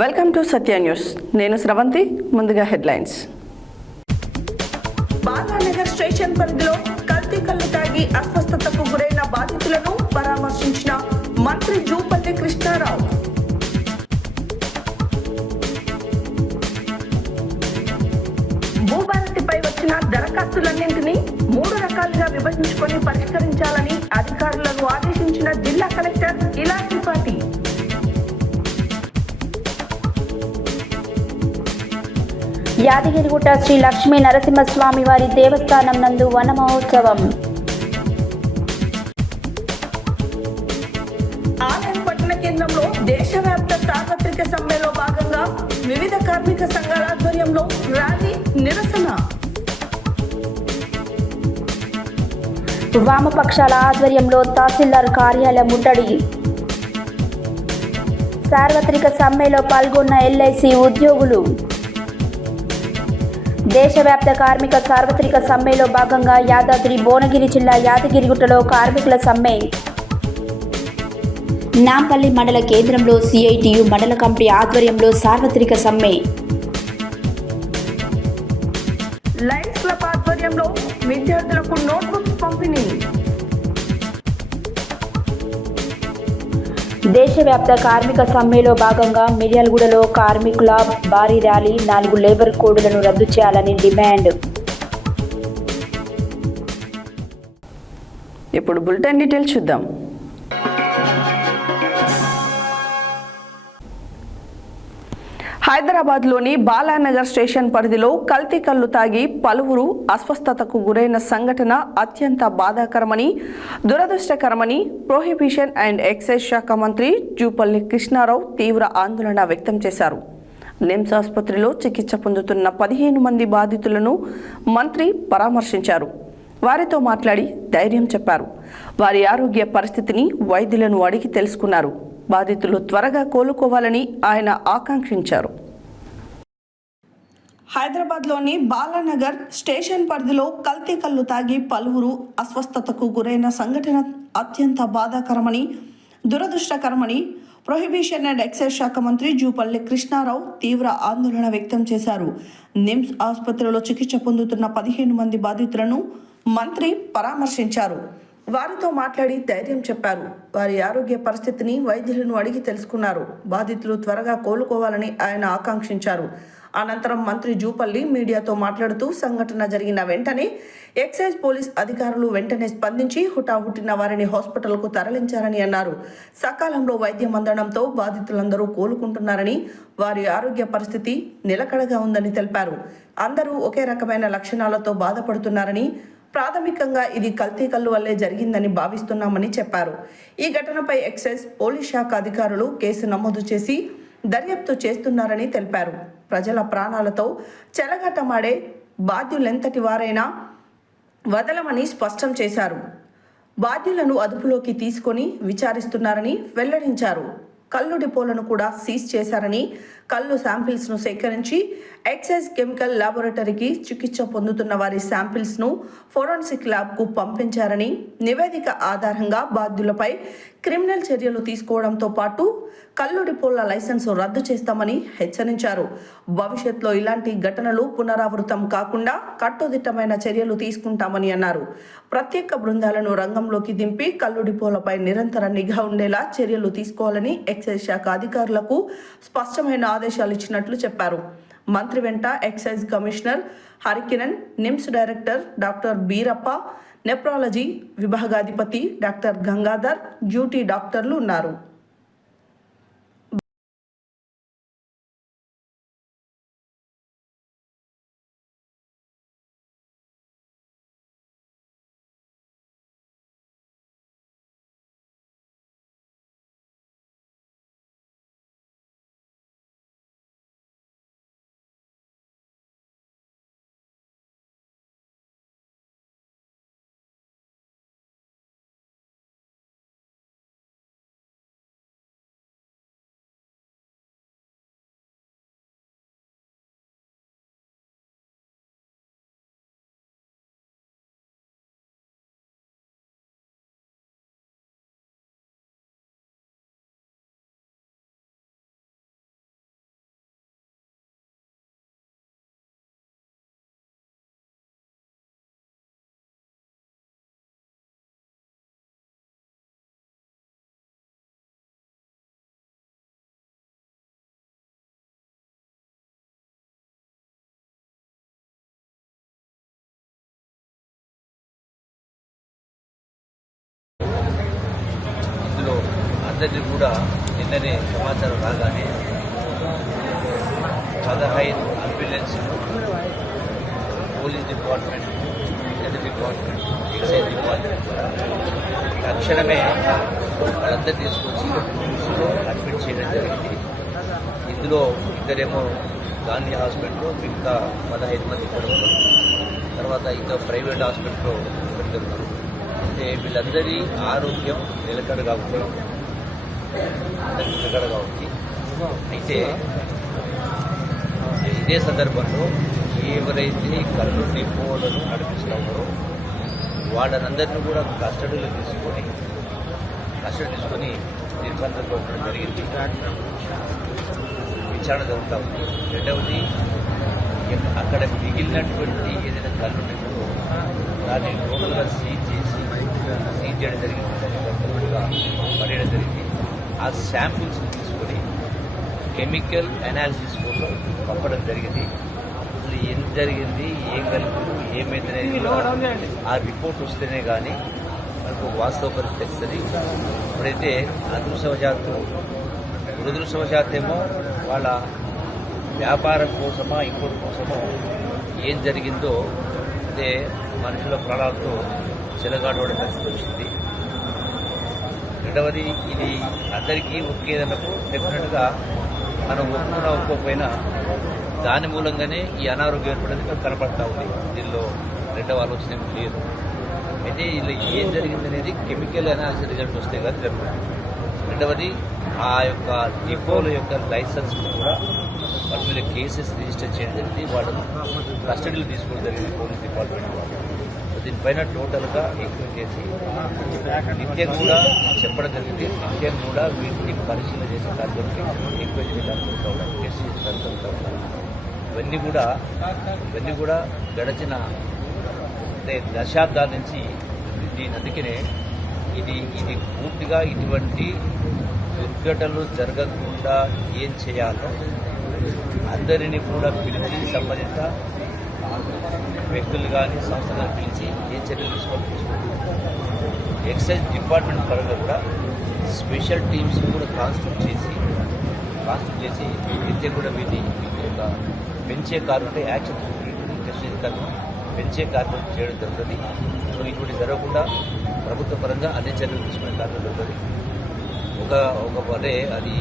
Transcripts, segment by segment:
Welcome to Satya news. నేను స్రవంతి. ముందుగా headlines. Balanagar station పరిధిలో కల్తీ కల్లు తాగి అస్వస్థతకు గురైన బాధితులను పరామర్శించిన మంత్రి జూపల్లి కృష్ణారావు. భూభారతిపై వచ్చిన దరఖాస్తులన్నింటినీ 3 రకాలుగా విభజించుకొని పరిష్కరించాలని అధికారులను ఆదేశించిన జిల్లా కలెక్టర్ ఇలాంటిపాటి. యాదగిరిగుట్ట శ్రీ లక్ష్మీ నరసింహస్వామి వారి దేవస్థానం నందు వన మహోత్సవం. ఆలయం పట్టణ కేంద్రంలో దేశవ్యాప్త సార్వత్రిక సమ్మెలో భాగంగా వివిధ కార్మిక సంఘాల ఆధ్వర్యంలో ర్యాలీ నిరసన. వామపక్షాల ఆధ్వర్యంలో తహసీల్దార్ కార్యాలయం ముట్టడి. సార్వత్రిక సమ్మెలో పాల్గొన్న ఎల్ఐసి ఉద్యోగులు. దేశవ్యాప్త కార్మిక సార్వత్రిక సమ్మెలో భాగంగా యాదాద్రి భువనగిరి జిల్లా యాదగిరిగుట్టలో కార్మికుల సమ్మె. నాంపల్లి మండల కేంద్రంలో సిఐటియు మండల కమిటీ ఆధ్వర్యంలో సార్వత్రిక సమ్మె. లయన్స్ క్లబ్ ఆధ్వర్యంలో విద్యార్థులకు నోట్బుక్స్ పంపిణీ. దేశవ్యాప్త కార్మిక సమ్మెలో భాగంగా మిర్యాలగూడలో కార్మికుల భారీ ర్యాలీ. 4 లేబర్ కోడ్లను రద్దు చేయాలని డిమాండ్. ఇప్పుడు బులెటిన్ డీటెయిల్స్ చూద్దాం. హైదరాబాద్లోని బాలానగర్ స్టేషన్ పరిధిలో కల్తీ కల్లు తాగి పలువురు అస్వస్థతకు గురైన సంఘటన అత్యంత బాధాకరమని, దురదృష్టకరమని ప్రొహిబిషన్ అండ్ ఎక్సైజ్ శాఖ మంత్రి జూపల్లి కృష్ణారావు తీవ్ర ఆందోళన వ్యక్తం చేశారు. నిమ్స్ ఆసుపత్రిలో చికిత్స పొందుతున్న 15 మంది బాధితులను మంత్రి పరామర్శించారు. వారితో మాట్లాడి ధైర్యం చెప్పారు. వారి ఆరోగ్య పరిస్థితిని వైద్యులను అడిగి తెలుసుకున్నారు. బాధితులు త్వరగా కోలుకోవాలని ఆయన ఆకాంక్షించారు. హైదరాబాద్లోని బాలానగర్ స్టేషన్ పరిధిలో కల్తీ కల్లు తాగి పలువురు అస్వస్థతకు గురైన సంఘటన అత్యంత బాధాకరమని, దురదృష్టకరమని ప్రొహిబిషన్ అండ్ ఎక్సైజ్ శాఖ మంత్రి జూపల్లి కృష్ణారావు తీవ్ర ఆందోళన వ్యక్తం చేశారు. నిమ్స్ ఆసుపత్రిలో చికిత్స పొందుతున్న 15 మంది బాధితులను మంత్రి పరామర్శించారు. వారితో మాట్లాడి ధైర్యం చెప్పారు. వారి ఆరోగ్య పరిస్థితిని వైద్యులను అడిగి తెలుసుకున్నారు. బాధితులు త్వరగా కోలుకోవాలని ఆయన ఆకాంక్షించారు. అనంతరం మంత్రి జూపల్లి మీడియాతో మాట్లాడుతూ సంఘటన జరిగిన వెంటనే ఎక్సైజ్ పోలీస్ అధికారులు వెంటనే స్పందించి హుటాహుటిన వారిని హాస్పిటల్కు తరలించారని అన్నారు. సకాలంలో వైద్యం అందడంతో బాధితులందరూ కోలుకుంటున్నారని, వారి ఆరోగ్య పరిస్థితి నిలకడగా ఉందని తెలిపారు. అందరూ ఒకే రకమైన లక్షణాలతో బాధపడుతున్నారని, ప్రాథమికంగా ఇది కల్తీ కల్లు వల్లే జరిగిందని భావిస్తున్నామని చెప్పారు. ఈ ఘటనపై ఎక్సైజ్ పోలీస్ శాఖ అధికారులు కేసు నమోదు చేసి దర్యాప్తు చేస్తున్నారని తెలిపారు. ప్రజల ప్రాణాలతో చెలగాటమాడే బాధ్యులెంతటి వారైనా వదలమని స్పష్టం చేశారు. బాధ్యులను అదుపులోకి తీసుకొని విచారిస్తున్నారని వెల్లడించారు. కల్లు డిపోలను కూడా సీజ్ చేశారని, కల్లు శాంపిల్స్ను సేకరించి ఎక్సైజ్ కెమికల్ ల్యాబొరేటరీకి చికిత్స పొందుతున్న వారి శాంపిల్స్ను ఫోరెన్సిక్ ల్యాబ్కు పంపించారని, నివేదిక ఆధారంగా బాధ్యులపై క్రిమినల్ చర్యలు తీసుకోవడంతో పాటు కల్లు డిపోల లైసెన్సు రద్దు చేస్తామని హెచ్చరించారు. భవిష్యత్తులో ఇలాంటి ఘటనలు పునరావృతం కాకుండా కట్టుదిట్టమైన చర్యలు తీసుకుంటామని అన్నారు. ప్రత్యేక బృందాలను రంగంలోకి దింపి కల్లు డిపోలపై నిరంతర నిఘా ఉండేలా చర్యలు తీసుకోవాలని ఎక్సైజ్ శాఖ అధికారులకు స్పష్టమైన ఆదేశాలు ఇచ్చినట్లు చెప్పారు. మంత్రి వెంట excise commissioner Harikiran, NIMS director doctor Beerappa, nephrology విభాగాధిపతి డాక్టర్ గంగాధర్, డ్యూటీ డాక్టర్లు ఉన్నారు. వాళ్ళందరినీ కూడా నిన్ననే సమాచారం రాగానే 15 అంబులెన్స్లు police department, health department, excise department కూడా తక్షణమే వాళ్ళందరూ తీసుకొచ్చి నిమ్స్లో అడ్మిట్ చేయడం జరిగింది. ఇందులో ఇద్దరేమో గాంధీ హాస్పిటల్లో, మిగతా 15 మంది ఇక్కడ ఉన్నారు. తర్వాత ఇంకా ప్రైవేట్ హాస్పిటల్లో పెడుతున్నారు. అంటే వీళ్ళందరి ఆరోగ్యం నిలకడగా ఉంది. అయితే ఇదే సందర్భంలో ఎవరైతే కళ్ళు డిపోలను నడిపిస్తున్నారో వాళ్ళనందరినీ కూడా కస్టడీలో తీసుకొని నిర్బంధంలో ఉండడం జరిగింది. విచారణ జరుగుతూ ఉంది. రెండవది, అక్కడ మిగిలినటువంటి ఏదైనా కళ్ళు ఉన్నాయో దాన్ని టోటల్గా సీజ్ చేయడం జరిగింది. పడేయడం జరిగింది. ఆ శాంపిల్స్ తీసుకొని కెమికల్ అనాలిసిస్ కోసం పంపడం జరిగింది. అసలు ఏం జరిగింది, ఏం కలిపి ఏమైతే ఆ రిపోర్ట్ వస్తేనే కానీ మనకు వాస్తవ పరిస్థితి తెలుస్తుంది. ఇప్పుడైతే దురదృష్టవశాత్తేమో వాళ్ళ వ్యాపారం కోసమా ఇంకోటి కోసమో ఏం జరిగిందో అంటే మనుషుల ప్రాణాలతో చెలగాడవడం పరిస్థితి వచ్చింది. రెండవది, ఇది అందరికీ ఒకేదన్నప్పుడు డెఫినెట్గా మనం ఒప్పుకోకపోయినా దాని మూలంగానే ఈ అనారోగ్యం ఏర్పడేది కనపడతా ఉంది. దీనిలో రెండవ ఆలోచన ఏమి లేదు. అయితే ఇలా ఏం జరిగిందనేది కెమికల్ అనాలిసిస్ రిజల్ట్ వస్తే కానీ జరుగుతుంది. రెండవది, ఆ యొక్క డిపోల యొక్క లైసెన్స్ కూడా వాటి మీద కేసెస్ రిజిస్టర్ చేయడం జరిగింది. వాళ్ళను కస్టడీలో తీసుకోవడం జరిగింది పోలీస్ డిపార్ట్మెంట్ వాళ్ళు. దీనిపైన టోటల్గా ఎంక్వైరీ చేసి నిత్యం కూడా చెప్పడం జరిగింది. నిత్యం కూడా వీటిని పరిశీలన చేసే కార్యక్రమం, ఎంక్వైరీ చేసే కార్యక్రమం, టెస్ట్ చేసే కార్యక్రమం. ఇవన్నీ కూడా గడిచిన దశాబ్దాల నుంచి దీని అందుకనే ఇది పూర్తిగా ఇటువంటి దుర్ఘటనలు జరగకుండా ఏం చేయాలో అందరినీ కూడా పిలిచి సంబంధిత వ్యక్తులు కానీ సంస్థలను పిలిచి ఏ చర్యలు తీసుకోవాలి. ఎక్సైజ్ డిపార్ట్మెంట్ పరంగా కూడా స్పెషల్ టీమ్స్ కూడా కాన్స్టిట్యూట్ చేసి నిత్యం కూడా వీటి యొక్క పెంచే కార్యక్రమం యాక్షన్ పెంచే కార్యక్రమం చేయడం జరుగుతుంది. సో ఇటువంటి జరగకుండా ప్రభుత్వ పరంగా అన్ని చర్యలు తీసుకునే కార్యక్రమం జరుగుతుంది. అంటే అది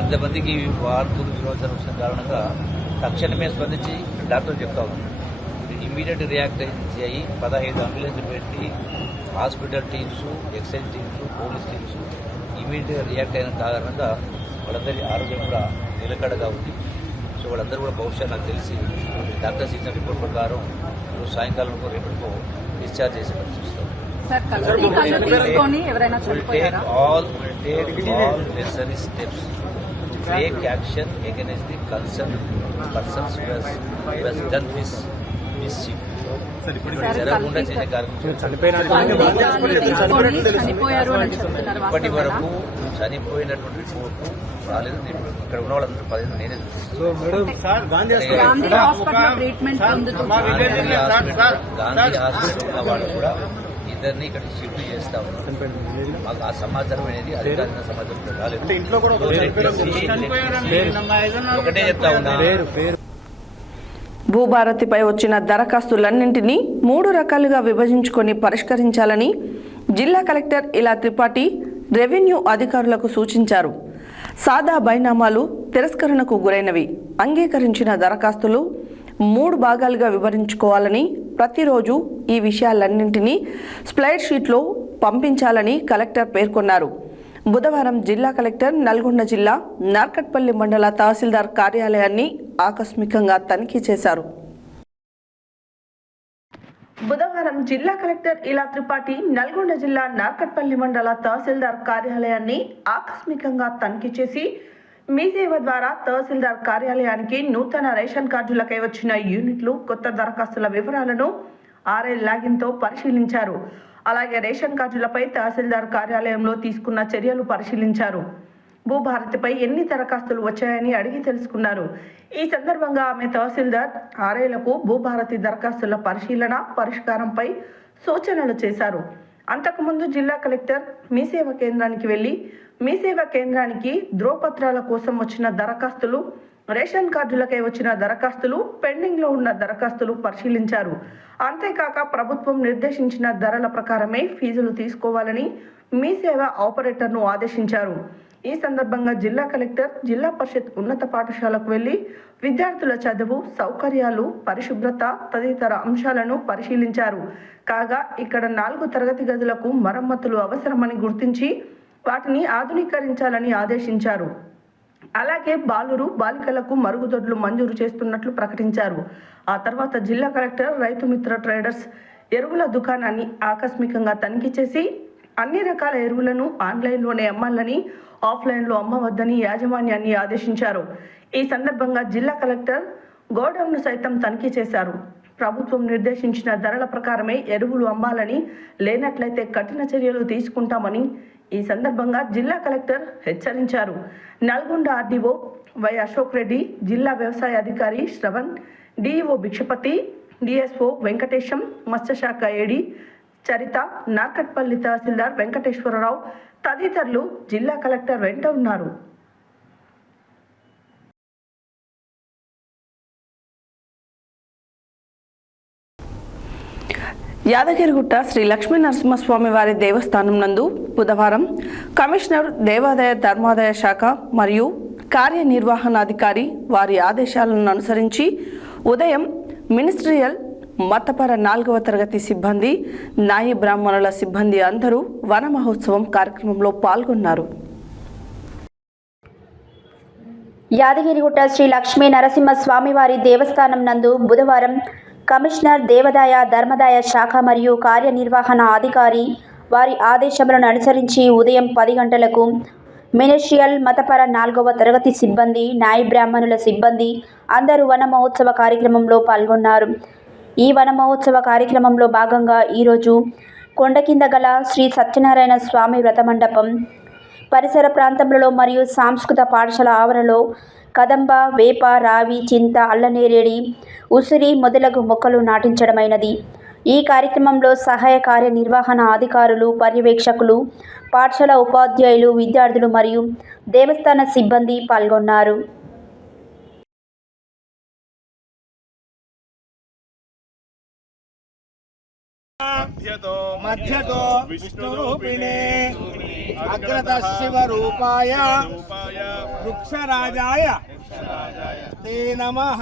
అంతమందికి వార్తలు విరోచన వచ్చిన కారణంగా తక్షణమే స్పందించి డాక్టర్లు చెప్తా ఉన్నారు. ఇమ్మీడియట్ రియాక్ట్ అయ్యి 15 అంబులెన్స్లు పెట్టి hospital teams, excise teams, police teams ఇమ్మీడియట్గా రియాక్ట్ అయిన కారణంగా వాళ్ళందరి ఆరోగ్యం కూడా నిలకడగా ఉంది. సో వాళ్ళందరూ కూడా బహుశా నాకు తెలిసి డాక్టర్స్ ఇచ్చిన రిపోర్ట్ ప్రకారం సాయంకాలం రేపటికో డిశ్చార్జ్ చేసే పరిస్థితి వస్తుంది. all necessary steps to take action against the concerned persons who has done this mischief. జరగకుండా చేసే ఇప్పటి వరకు చనిపోయినటువంటి రిపోర్టు రాలేదు. ఇక్కడ ఉన్న వాళ్ళందరూ 15 నేనే గాంధీ హాస్పిటల్ ఉన్న వాళ్ళు కూడా ఇద్దరిని ఇక్కడ షిఫ్ట్ చేస్తా ఉన్నారు. మాకు ఆ సమాచారం అనేది అధికారిక సమాచారం రాలేదు. ఒకటే చెప్తా ఉన్నా, భూభారతిపై వచ్చిన దరఖాస్తులన్నింటినీ 3 రకాలుగా విభజించుకొని పరిష్కరించాలని జిల్లా కలెక్టర్ ఇలా త్రిపాఠి రెవెన్యూ అధికారులకు సూచించారు. సాదా బైనామాలు తిరస్కరణకు గురైనవి. అంగీకరించిన దరఖాస్తులు 3 భాగాలుగా వివరించుకోవాలని, ప్రతిరోజు ఈ విషయాలన్నింటినీ స్ప్లైడ్ షీట్లో పంపించాలని కలెక్టర్ పేర్కొన్నారు. బుధవారం జిల్లా కలెక్టర్ నల్గొండ జిల్లా నార్కట్పల్లి మండల తహసీల్దార్ కార్యాలయాన్ని ఆకస్మికంగా తనిఖీ చేశారు. బుధవారం జిల్లా కలెక్టర్ ఇలా త్రిపాఠి నల్గొండ జిల్లా నార్కట్పల్లి మండల తహసీల్దార్ కార్యాలయాన్ని ఆకస్మికంగా తనిఖీ చేసి మీ సేవ ద్వారా తహసీల్దార్ కార్యాలయానికి నూతన రేషన్ కార్డులకై వచ్చిన యూనిట్లు, కొత్త దరఖాస్తుల వివరాలను ఆర్ఐ లాగిన్తో పరిశీలించారు. అలాగే రేషన్ కార్డులపై తహసీల్దార్ కార్యాలయంలో తీసుకున్న చర్యలు పరిశీలించారు. భూభారతిపై ఎన్ని దరఖాస్తులు వచ్చాయని అడిగి తెలుసుకున్నారు. ఈ సందర్భంగా ఆమె తహసీల్దార్ ఆర్ఐలకు భూభారతి దరఖాస్తుల పరిశీలన, పరిష్కారంపై సూచనలు చేశారు. అంతకుముందు జిల్లా కలెక్టర్ మీ సేవా కేంద్రానికి వెళ్లి మీ సేవా కేంద్రానికి ధ్రువపత్రాల కోసం వచ్చిన దరఖాస్తులు, రేషన్ కార్డులకై వచ్చిన దరఖాస్తులు, పెండింగ్లో ఉన్న దరఖాస్తులు పరిశీలించారు. అంతేకాక ప్రభుత్వం నిర్దేశించిన ధరల ప్రకారమే ఫీజులు తీసుకోవాలని మీ సేవ ఆపరేటర్ను ఆదేశించారు. ఈ సందర్భంగా జిల్లా కలెక్టర్ జిల్లా పరిషత్ ఉన్నత పాఠశాలకు వెళ్లి విద్యార్థుల చదువు, సౌకర్యాలు, పరిశుభ్రత తదితర అంశాలను పరిశీలించారు. కాగా ఇక్కడ 4 తరగతి గదులకు మరమ్మతులు అవసరమని గుర్తించి వాటిని ఆధునీకరించాలని ఆదేశించారు. అలాగే బాలికలకు మరుగుదొడ్లు మంజూరు చేస్తున్నట్లు ప్రకటించారు. ఆ తర్వాత జిల్లా కలెక్టర్ రైతు మిత్ర ట్రేడర్స్ ఎరువుల దుకాణాన్ని ఆకస్మికంగా తనిఖీ చేసి అన్ని రకాల ఎరువులను ఆన్లైన్లోనే అమ్మాలని, ఆఫ్లైన్లో అమ్మవద్దని యాజమాన్యాన్ని ఆదేశించారు. ఈ సందర్భంగా జిల్లా కలెక్టర్ గోడౌన్ను సైతం తనిఖీ చేశారు. ప్రభుత్వం నిర్దేశించిన ధరల ప్రకారమే ఎరువులు అమ్మాలని, లేనట్లయితే కఠిన చర్యలు తీసుకుంటామని ఈ సందర్భంగా జిల్లా కలెక్టర్ హెచ్చరించారు. నల్గొండ ఆర్డీఓ వై అశోక్ రెడ్డి, జిల్లా వ్యవసాయ అధికారి శ్రవణ్, డిఈఓ భిక్షపతి, డిఎస్ఓ వెంకటేశం, మత్స్యశాఖ ఏడీ చరిత, నార్కట్పల్లి తహసీల్దార్ వెంకటేశ్వరరావు తదితరులు జిల్లా కలెక్టర్ వెంట ఉన్నారు. యాదగిరిగుట్ట శ్రీ లక్ష్మీ నరసింహస్వామి వారి దేవస్థానం నందు బుధవారం కమిషనర్ దేవాదాయ ధర్మాదాయ శాఖ మరియు కార్యనిర్వహణాధికారి వారి ఆదేశాలను అనుసరించి ఉదయం మినిస్ట్రియల్ మతపర 4వ తరగతి సిబ్బంది, నాయి బ్రాహ్మణుల సిబ్బంది అందరూ వన మహోత్సవం కార్యక్రమంలో పాల్గొన్నారు. యాదగిరిగుట్ట శ్రీ లక్ష్మీ నరసింహస్వామి వారి దేవస్థానం నందు బుధవారం కమిషనర్ దేవాదాయ ధర్మాదాయ శాఖ మరియు కార్యనిర్వహణ అధికారి వారి ఆదేశములను అనుసరించి ఉదయం 10 గంటలకు మినిస్ట్రియల్ మతపర 4వ తరగతి సిబ్బంది, నాయి బ్రాహ్మణుల సిబ్బంది అందరూ వన మహోత్సవ కార్యక్రమంలో పాల్గొన్నారు. ఈ వన మహోత్సవ కార్యక్రమంలో భాగంగా ఈరోజు కొండ కింద గల శ్రీ సత్యనారాయణ స్వామి వ్రత మండపం పరిసర ప్రాంతములలో మరియు సాంస్కృత పాఠశాల ఆవరణలో కదంబ, వేప, రావి, చింత, అల్లనేరేడి, ఉసిరి మొదలగు మొక్కలు నాటించడమైనది. ఈ కార్యక్రమంలో సహాయ కార్యనిర్వహణ అధికారులు, పర్యవేక్షకులు, పాఠశాల ఉపాధ్యాయులు, విద్యార్థులు మరియు దేవస్థాన సిబ్బంది పాల్గొన్నారు. మధ్యతో విష్ణురూపిణే అగ్రత శివరూపాయ వృక్షరాజాయ తే నమః.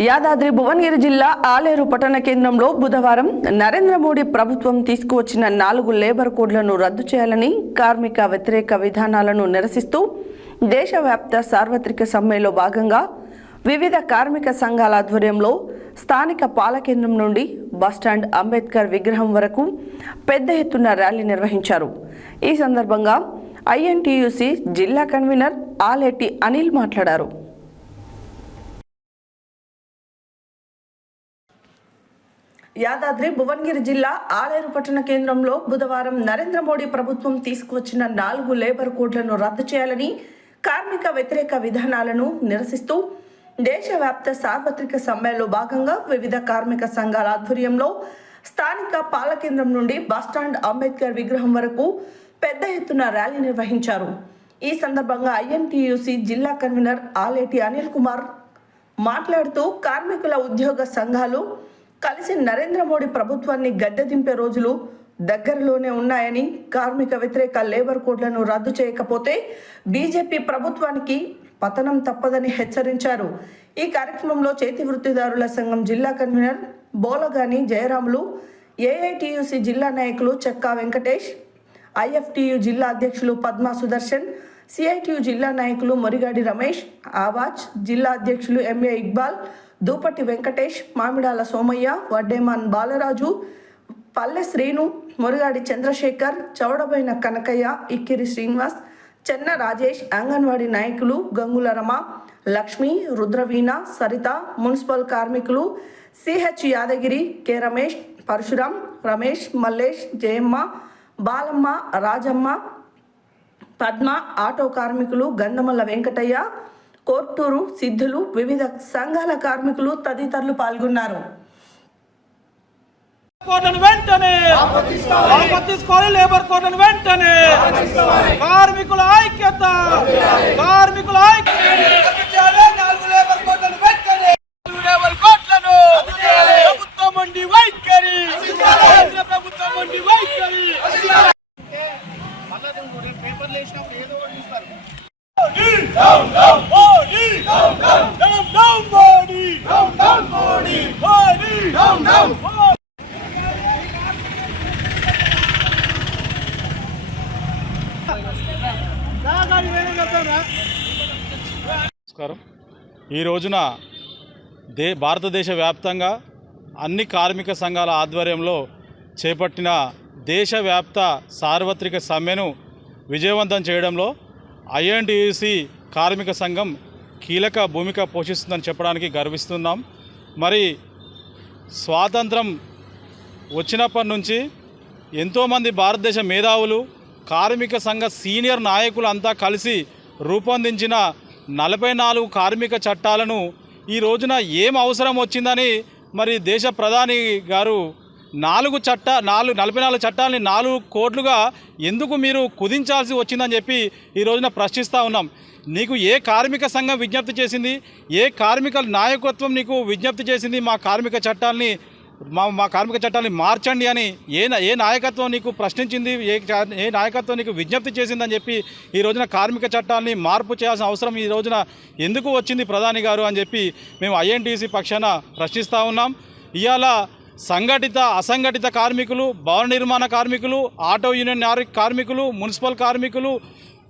యాదాద్రి భువనగిరి జిల్లా ఆలేరు పట్టణ కేంద్రంలో బుధవారం నరేంద్ర మోడీ ప్రభుత్వం తీసుకువచ్చిన 4 లేబర్ కోడ్లను రద్దు చేయాలని కార్మిక వ్యతిరేక విధానాలను నిరసిస్తూ దేశవ్యాప్త సార్వత్రిక సమ్మెలో భాగంగా వివిధ కార్మిక సంఘాల ఆధ్వర్యంలో స్థానిక పాలకేంద్రం నుండి బస్టాండ్ అంబేద్కర్ విగ్రహం వరకు పెద్ద ఎత్తున ర్యాలీ నిర్వహించారు. ఈ సందర్భంగా ఐఎన్టీయూసీ జిల్లా కన్వీనర్ ఆలేటి అనిల్ మాట్లాడారు. యాదాద్రి భువనగిరి జిల్లా ఆలేరు పట్టణ కేంద్రంలో బుధవారం నరేంద్ర మోడీ ప్రభుత్వం తీసుకువచ్చిన 4 లేబర్ కోడ్లను రద్దు చేయాలని కార్మిక వ్యతిరేక విధానాలను నిరసిస్తూ దేశవ్యాప్త సార్వత్రిక సమ్మెలో భాగంగా వివిధ కార్మిక సంఘాల ఆధ్వర్యంలో స్థానిక పాలకేంద్రం నుండి బస్టాండ్ అంబేద్కర్ విగ్రహం వరకు పెద్ద ఎత్తున ర్యాలీ నిర్వహించారు. ఈ సందర్భంగా ఐఎన్టీయూసీ జిల్లా కన్వీనర్ ఆలేటి అనిల్ కుమార్ మాట్లాడుతూ కార్మికుల ఉద్యోగ సంఘాలు కలిసి నరేంద్ర మోడీ ప్రభుత్వాన్ని గద్దె దింపే రోజులు దగ్గరలోనే ఉన్నాయని, కార్మిక వ్యతిరేక లేబర్ కోడ్లను రద్దు చేయకపోతే బీజేపీ ప్రభుత్వానికి పతనం తప్పదని హెచ్చరించారు. ఈ కార్యక్రమంలో చేతి వృత్తిదారుల సంఘం జిల్లా కన్వీనర్ బోలగాని జయరాములు, ఏఐటీయూసీ జిల్లా నాయకులు చెక్కా వెంకటేష్, ఐఎఫ్టియు జిల్లా అధ్యక్షులు పద్మా సుదర్శన్, సిఐటియు జిల్లా నాయకులు మొరిగాడి రమేష్, ఆవాజ్ జిల్లా అధ్యక్షులు ఎంఏ ఇక్బాల్, దూపటి వెంకటేష్, మామిడాల సోమయ్య, వడ్డేమాన్ బాలరాజు, పల్లె శ్రీను, మురుగాడి చంద్రశేఖర్, చౌడబైన కనకయ్య, ఇక్కిరి శ్రీనివాస్, చెన్న రాజేష్, అంగన్వాడీ నాయకులు గంగుల రమ, లక్ష్మి, రుద్రవీణ, సరిత, మున్సిపల్ కార్మికులు CH Yadagiri, K Ramesh, Parasuram, Ramesh, Mallesh, Jayamma, Balamma, Rajamma, Padma, auto కార్మికులు గంధమల్ల వెంకటయ్య, కోర్టూరు సిద్ధులు, వివిధ సంఘాల కార్మికులు తదితరులు పాల్గొన్నారు. లేబర్ కోడ్లను వెంటనే కార్మికుల ఐక్యత ప్రభుత్వం ఉండి వైఖరి పేపర్లు వేసినప్పుడు ఏదో ఒకటి ఇస్తారు. నమస్కారం. ఈ రోజున భారతదేశ వ్యాప్తంగా అన్ని కార్మిక సంఘాల ఆధ్వర్యంలో చేపట్టిన దేశవ్యాప్త సార్వత్రిక సమ్మెను విజయవంతం చేయడంలో ఐఎన్టీయూసీ కార్మిక సంఘం కీలక భూమిక పోషిస్తుందని చెప్పడానికి గర్విస్తున్నాం. మరి స్వాతంత్రం వచ్చినప్పటి నుంచి ఎంతోమంది భారతదేశ మేధావులు, కార్మిక సంఘ సీనియర్ నాయకులు అంతా కలిసి రూపొందించిన 44 కార్మిక చట్టాలను ఈ రోజున ఏం అవసరం వచ్చిందని మరి దేశ ప్రధాని గారు 44 చట్టాలని 4 కోట్లుగా ఎందుకు మీరు కుదించాల్సి వచ్చిందని చెప్పి ఈ రోజున ప్రశ్నిస్తూ ఉన్నాం. నీకు ఏ కార్మిక సంఘం విజ్ఞప్తి చేసింది? ఏ కార్మిక నాయకత్వం నీకు విజ్ఞప్తి చేసింది? మా కార్మిక చట్టాలని మార్చండి అని ఏ నాయకత్వం నీకు ప్రశ్నించింది? ఏ నాయకత్వం నీకు విజ్ఞప్తి చేసిందని చెప్పి ఈ రోజున కార్మిక చట్టాలని మార్పు చేయాల్సిన అవసరం ఈ రోజున ఎందుకు వచ్చింది ప్రధాని గారు అని చెప్పి మేము ఐఎన్టీసీ పక్షాన ప్రశ్నిస్తూ ఉన్నాం. ఇవాళ సంఘటిత అసంఘటిత కార్మికులు, భవన నిర్మాణ కార్మికులు, ఆటో యూనియన్ కార్మికులు, మున్సిపల్ కార్మికులు,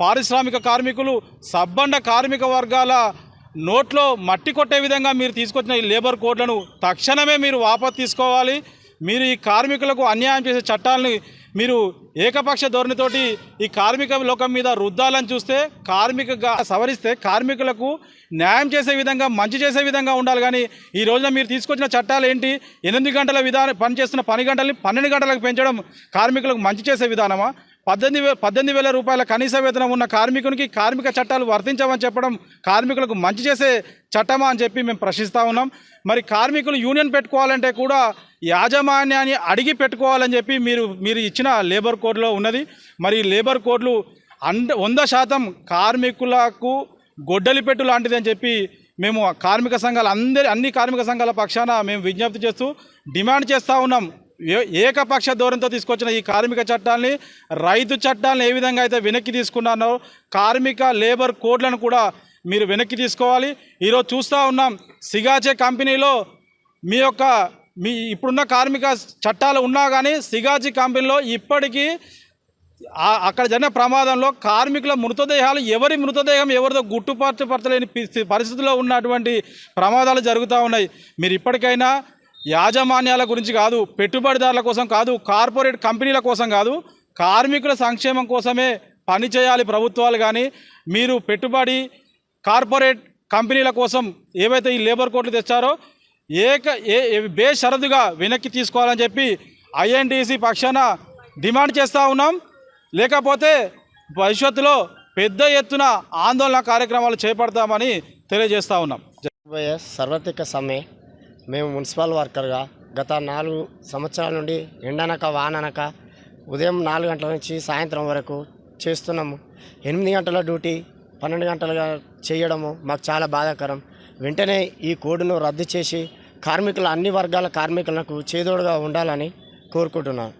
పారిశ్రామిక కార్మికులు, సబ్బండ కార్మిక వర్గాల నోట్లో మట్టి కొట్టే విధంగా మీరు తీసుకొచ్చిన ఈ లేబర్ కోడ్లను తక్షణమే మీరు వాపసు తీసుకోవాలి. మీరు ఈ కార్మికులకు అన్యాయం చేసే చట్టాలని మీరు ఏకపక్ష ధోరణితోటి ఈ కార్మిక లోకం మీద రుద్దాలని చూస్తే, సవరిస్తే కార్మికులకు న్యాయం చేసే విధంగా, మంచి చేసే విధంగా ఉండాలి. కానీ ఈ రోజున మీరు తీసుకొచ్చిన చట్టాలు ఏంటి? 8 గంటల పనిచేస్తున్న పని గంటల్ని 12 గంటలకు పెంచడం కార్మికులకు మంచి చేసే విధానమా? 18,000 రూపాయల కనీస వేతనం ఉన్న కార్మికునికి కార్మిక చట్టాలు వర్తించమని చెప్పడం కార్మికులకు మంచి చేసే చట్టమా అని చెప్పి మేము ప్రశ్నిస్తూ ఉన్నాం. మరి కార్మికులు యూనియన్ పెట్టుకోవాలంటే కూడా యాజమాన్యాన్ని అడిగి పెట్టుకోవాలని చెప్పి మీరు ఇచ్చిన లేబర్ కోడ్లో ఉన్నది. మరి లేబర్ కోడ్లు 100% కార్మికులకు గొడ్డలి పెట్టు లాంటిది అని చెప్పి మేము కార్మిక సంఘాలు అన్ని కార్మిక సంఘాల పక్షాన మేము విజ్ఞప్తి చేస్తూ డిమాండ్ చేస్తూ ఉన్నాం. ఏకపక్ష ధోరణితో తీసుకొచ్చిన ఈ కార్మిక చట్టాలని, రైతు చట్టాలను ఏ విధంగా అయితే వెనక్కి తీసుకున్నారో కార్మిక లేబర్ కోడ్లను కూడా మీరు వెనక్కి తీసుకోవాలి. ఈరోజు చూస్తూ ఉన్నాం, సిగాచే కంపెనీలో మీ ఇప్పుడున్న కార్మిక చట్టాలు ఉన్నా కానీ సిగాచి కంపెనీలో ఇప్పటికీ అక్కడ జరిగిన ప్రమాదంలో కార్మికుల మృతదేహాలు ఎవరి మృతదేహం ఎవరిదో గుర్తుపట్టలేని పరిస్థితుల్లో ఉన్నటువంటి ప్రమాదాలు జరుగుతూ ఉన్నాయి. మీరు ఇప్పటికైనా యాజమాన్యాల గురించి కాదు, పెట్టుబడిదారుల కోసం కాదు, కార్పొరేట్ కంపెనీల కోసం కాదు, కార్మికుల సంక్షేమం కోసమే పనిచేయాలి ప్రభుత్వాలు. కానీ మీరు పెట్టుబడి కార్పొరేట్ కంపెనీల కోసం ఏవైతే ఈ లేబర్ కోడ్లు తెచ్చారో బేషరతుగా వెనక్కి తీసుకోవాలని చెప్పి ఐఎన్టీసీ పక్షాన డిమాండ్ చేస్తూ ఉన్నాం. లేకపోతే భవిష్యత్తులో పెద్ద ఎత్తున ఆందోళన కార్యక్రమాలు చేపడతామని తెలియజేస్తూ ఉన్నాం. సార్వత్రిక సమ్మె మేము మున్సిపల్ వర్కర్గా గత 4 సంవత్సరాల నుండి ఎండనక వాననక ఉదయం 4 గంటల నుంచి సాయంత్రం వరకు చేస్తున్నాము. 8 గంటల డ్యూటీ 12 గంటలుగా చేయడము మాకు చాలా బాధాకరం. వెంటనే ఈ కోడ్ను రద్దు చేసి అన్ని వర్గాల కార్మికులకు చేదోడుగా ఉండాలని కోరుకుంటున్నాను.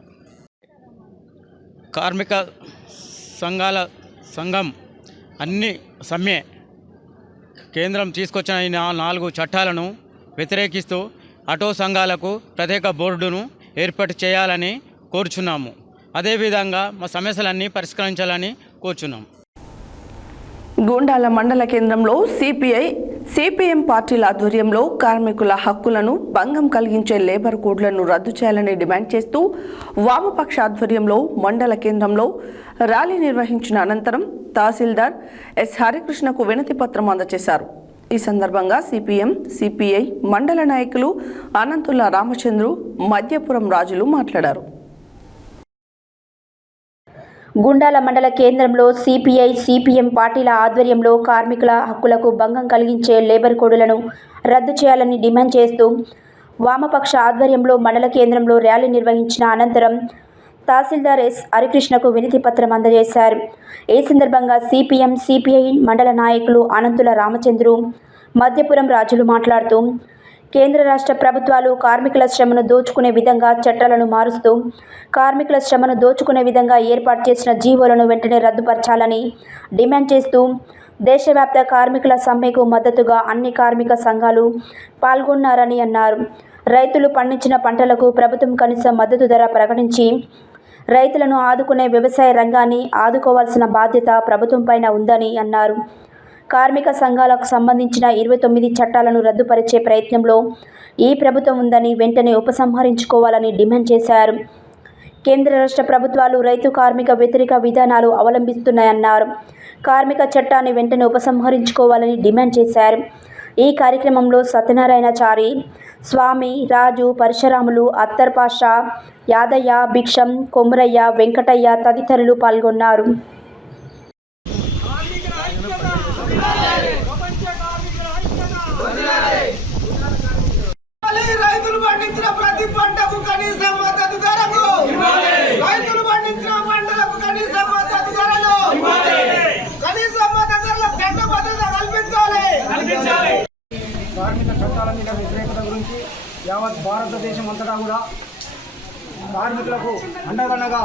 కార్మిక సంఘం అన్ని సమ్మె కేంద్రం తీసుకొచ్చిన ఈ 4 చట్టాలను వ్యతిరేకిస్తూ ఆటో సంఘాలకు ప్రత్యేక బోర్డును ఏర్పాటు చేయాలని కోరుచున్నాము. అదేవిధంగా మా సమస్యలన్నీ పరిష్కరించాలని కోరుచున్నాము. గూండాల మండల కేంద్రంలో సిపిఎం పార్టీల ఆధ్వర్యంలో కార్మికుల హక్కులను భంగం కలిగించే లేబర్ కోడ్లను రద్దు చేయాలని డిమాండ్ చేస్తూ వామపక్ష ఆధ్వర్యంలో మండల కేంద్రంలో ర్యాలీ నిర్వహించిన అనంతరం తహసీల్దార్ ఎస్ హరికృష్ణకు వినతి పత్రం అందజేశారు. ఈ సందర్భంగా సిపిఐ మండల నాయకులు అనంతుల రామచంద్రు, మధ్యపురం రాజులు మాట్లాడారు. గుండాల మండల కేంద్రంలో సిపిఎం పార్టీల ఆధ్వర్యంలో కార్మికుల హక్కులకు భంగం కలిగించే లేబర్ కోడ్లను రద్దు చేయాలని డిమాండ్ చేస్తూ వామపక్ష ఆధ్వర్యంలో మండల కేంద్రంలో ర్యాలీ నిర్వహించిన అనంతరం తహసీల్దార్ ఎస్ హరికృష్ణకు వినతి పత్రం అందజేశారు. ఈ సందర్భంగా సిపిఐ మండల నాయకులు అనంతుల రామచంద్రు, మధ్యపురం రాజులు మాట్లాడుతూ కేంద్ర రాష్ట్ర ప్రభుత్వాలు కార్మికుల శ్రమను దోచుకునే విధంగా చట్టాలను మారుస్తూ కార్మికుల శ్రమను దోచుకునే విధంగా ఏర్పాటు చేసిన జీవోలను వెంటనే రద్దుపరచాలని డిమాండ్ చేస్తూ దేశవ్యాప్త కార్మికుల సమ్మెకు మద్దతుగా అన్ని కార్మిక సంఘాలు పాల్గొన్నారని అన్నారు. రైతులు పండించిన పంటలకు ప్రభుత్వం కనీస మద్దతు ధర ప్రకటించి రైతులను ఆదుకునే వ్యవసాయ రంగాన్ని ఆదుకోవాల్సిన బాధ్యత ప్రభుత్వంపైన ఉందని అన్నారు. కార్మిక సంఘాలకు సంబంధించిన 29 చట్టాలను రద్దుపరిచే ప్రయత్నంలో ఈ ప్రభుత్వం ఉందని వెంటనే ఉపసంహరించుకోవాలని డిమాండ్ చేశారు. కేంద్ర రాష్ట్ర ప్రభుత్వాలు రైతు కార్మిక వ్యతిరేక విధానాలు అవలంబిస్తున్నాయన్నారు. కార్మిక చట్టాన్ని వెంటనే ఉపసంహరించుకోవాలని డిమాండ్ చేశారు. ఈ కార్యక్రమంలో సత్యనారాయణచారి, స్వామి, రాజు, పరశురాములు, అత్తర్ పాషా, యాదయ్య, భిక్షం, కొమురయ్య, వెంకటయ్య తదితరులు పాల్గొన్నారు. రైతులు పండించిన ప్రతి పంటకు కనీస మద్దతు ధరకు, రైతులు పండించిన పంటలకు కనీస మద్దతు ధరలు, కనీస మద్దతు ధరల చట్టబద్ధత కల్పించాలి. కార్మిక చట్టాల మీద వ్యతిరేకత గురించి యావత్ భారతదేశం అంతటా కూడా కార్మికులకు అండదండగా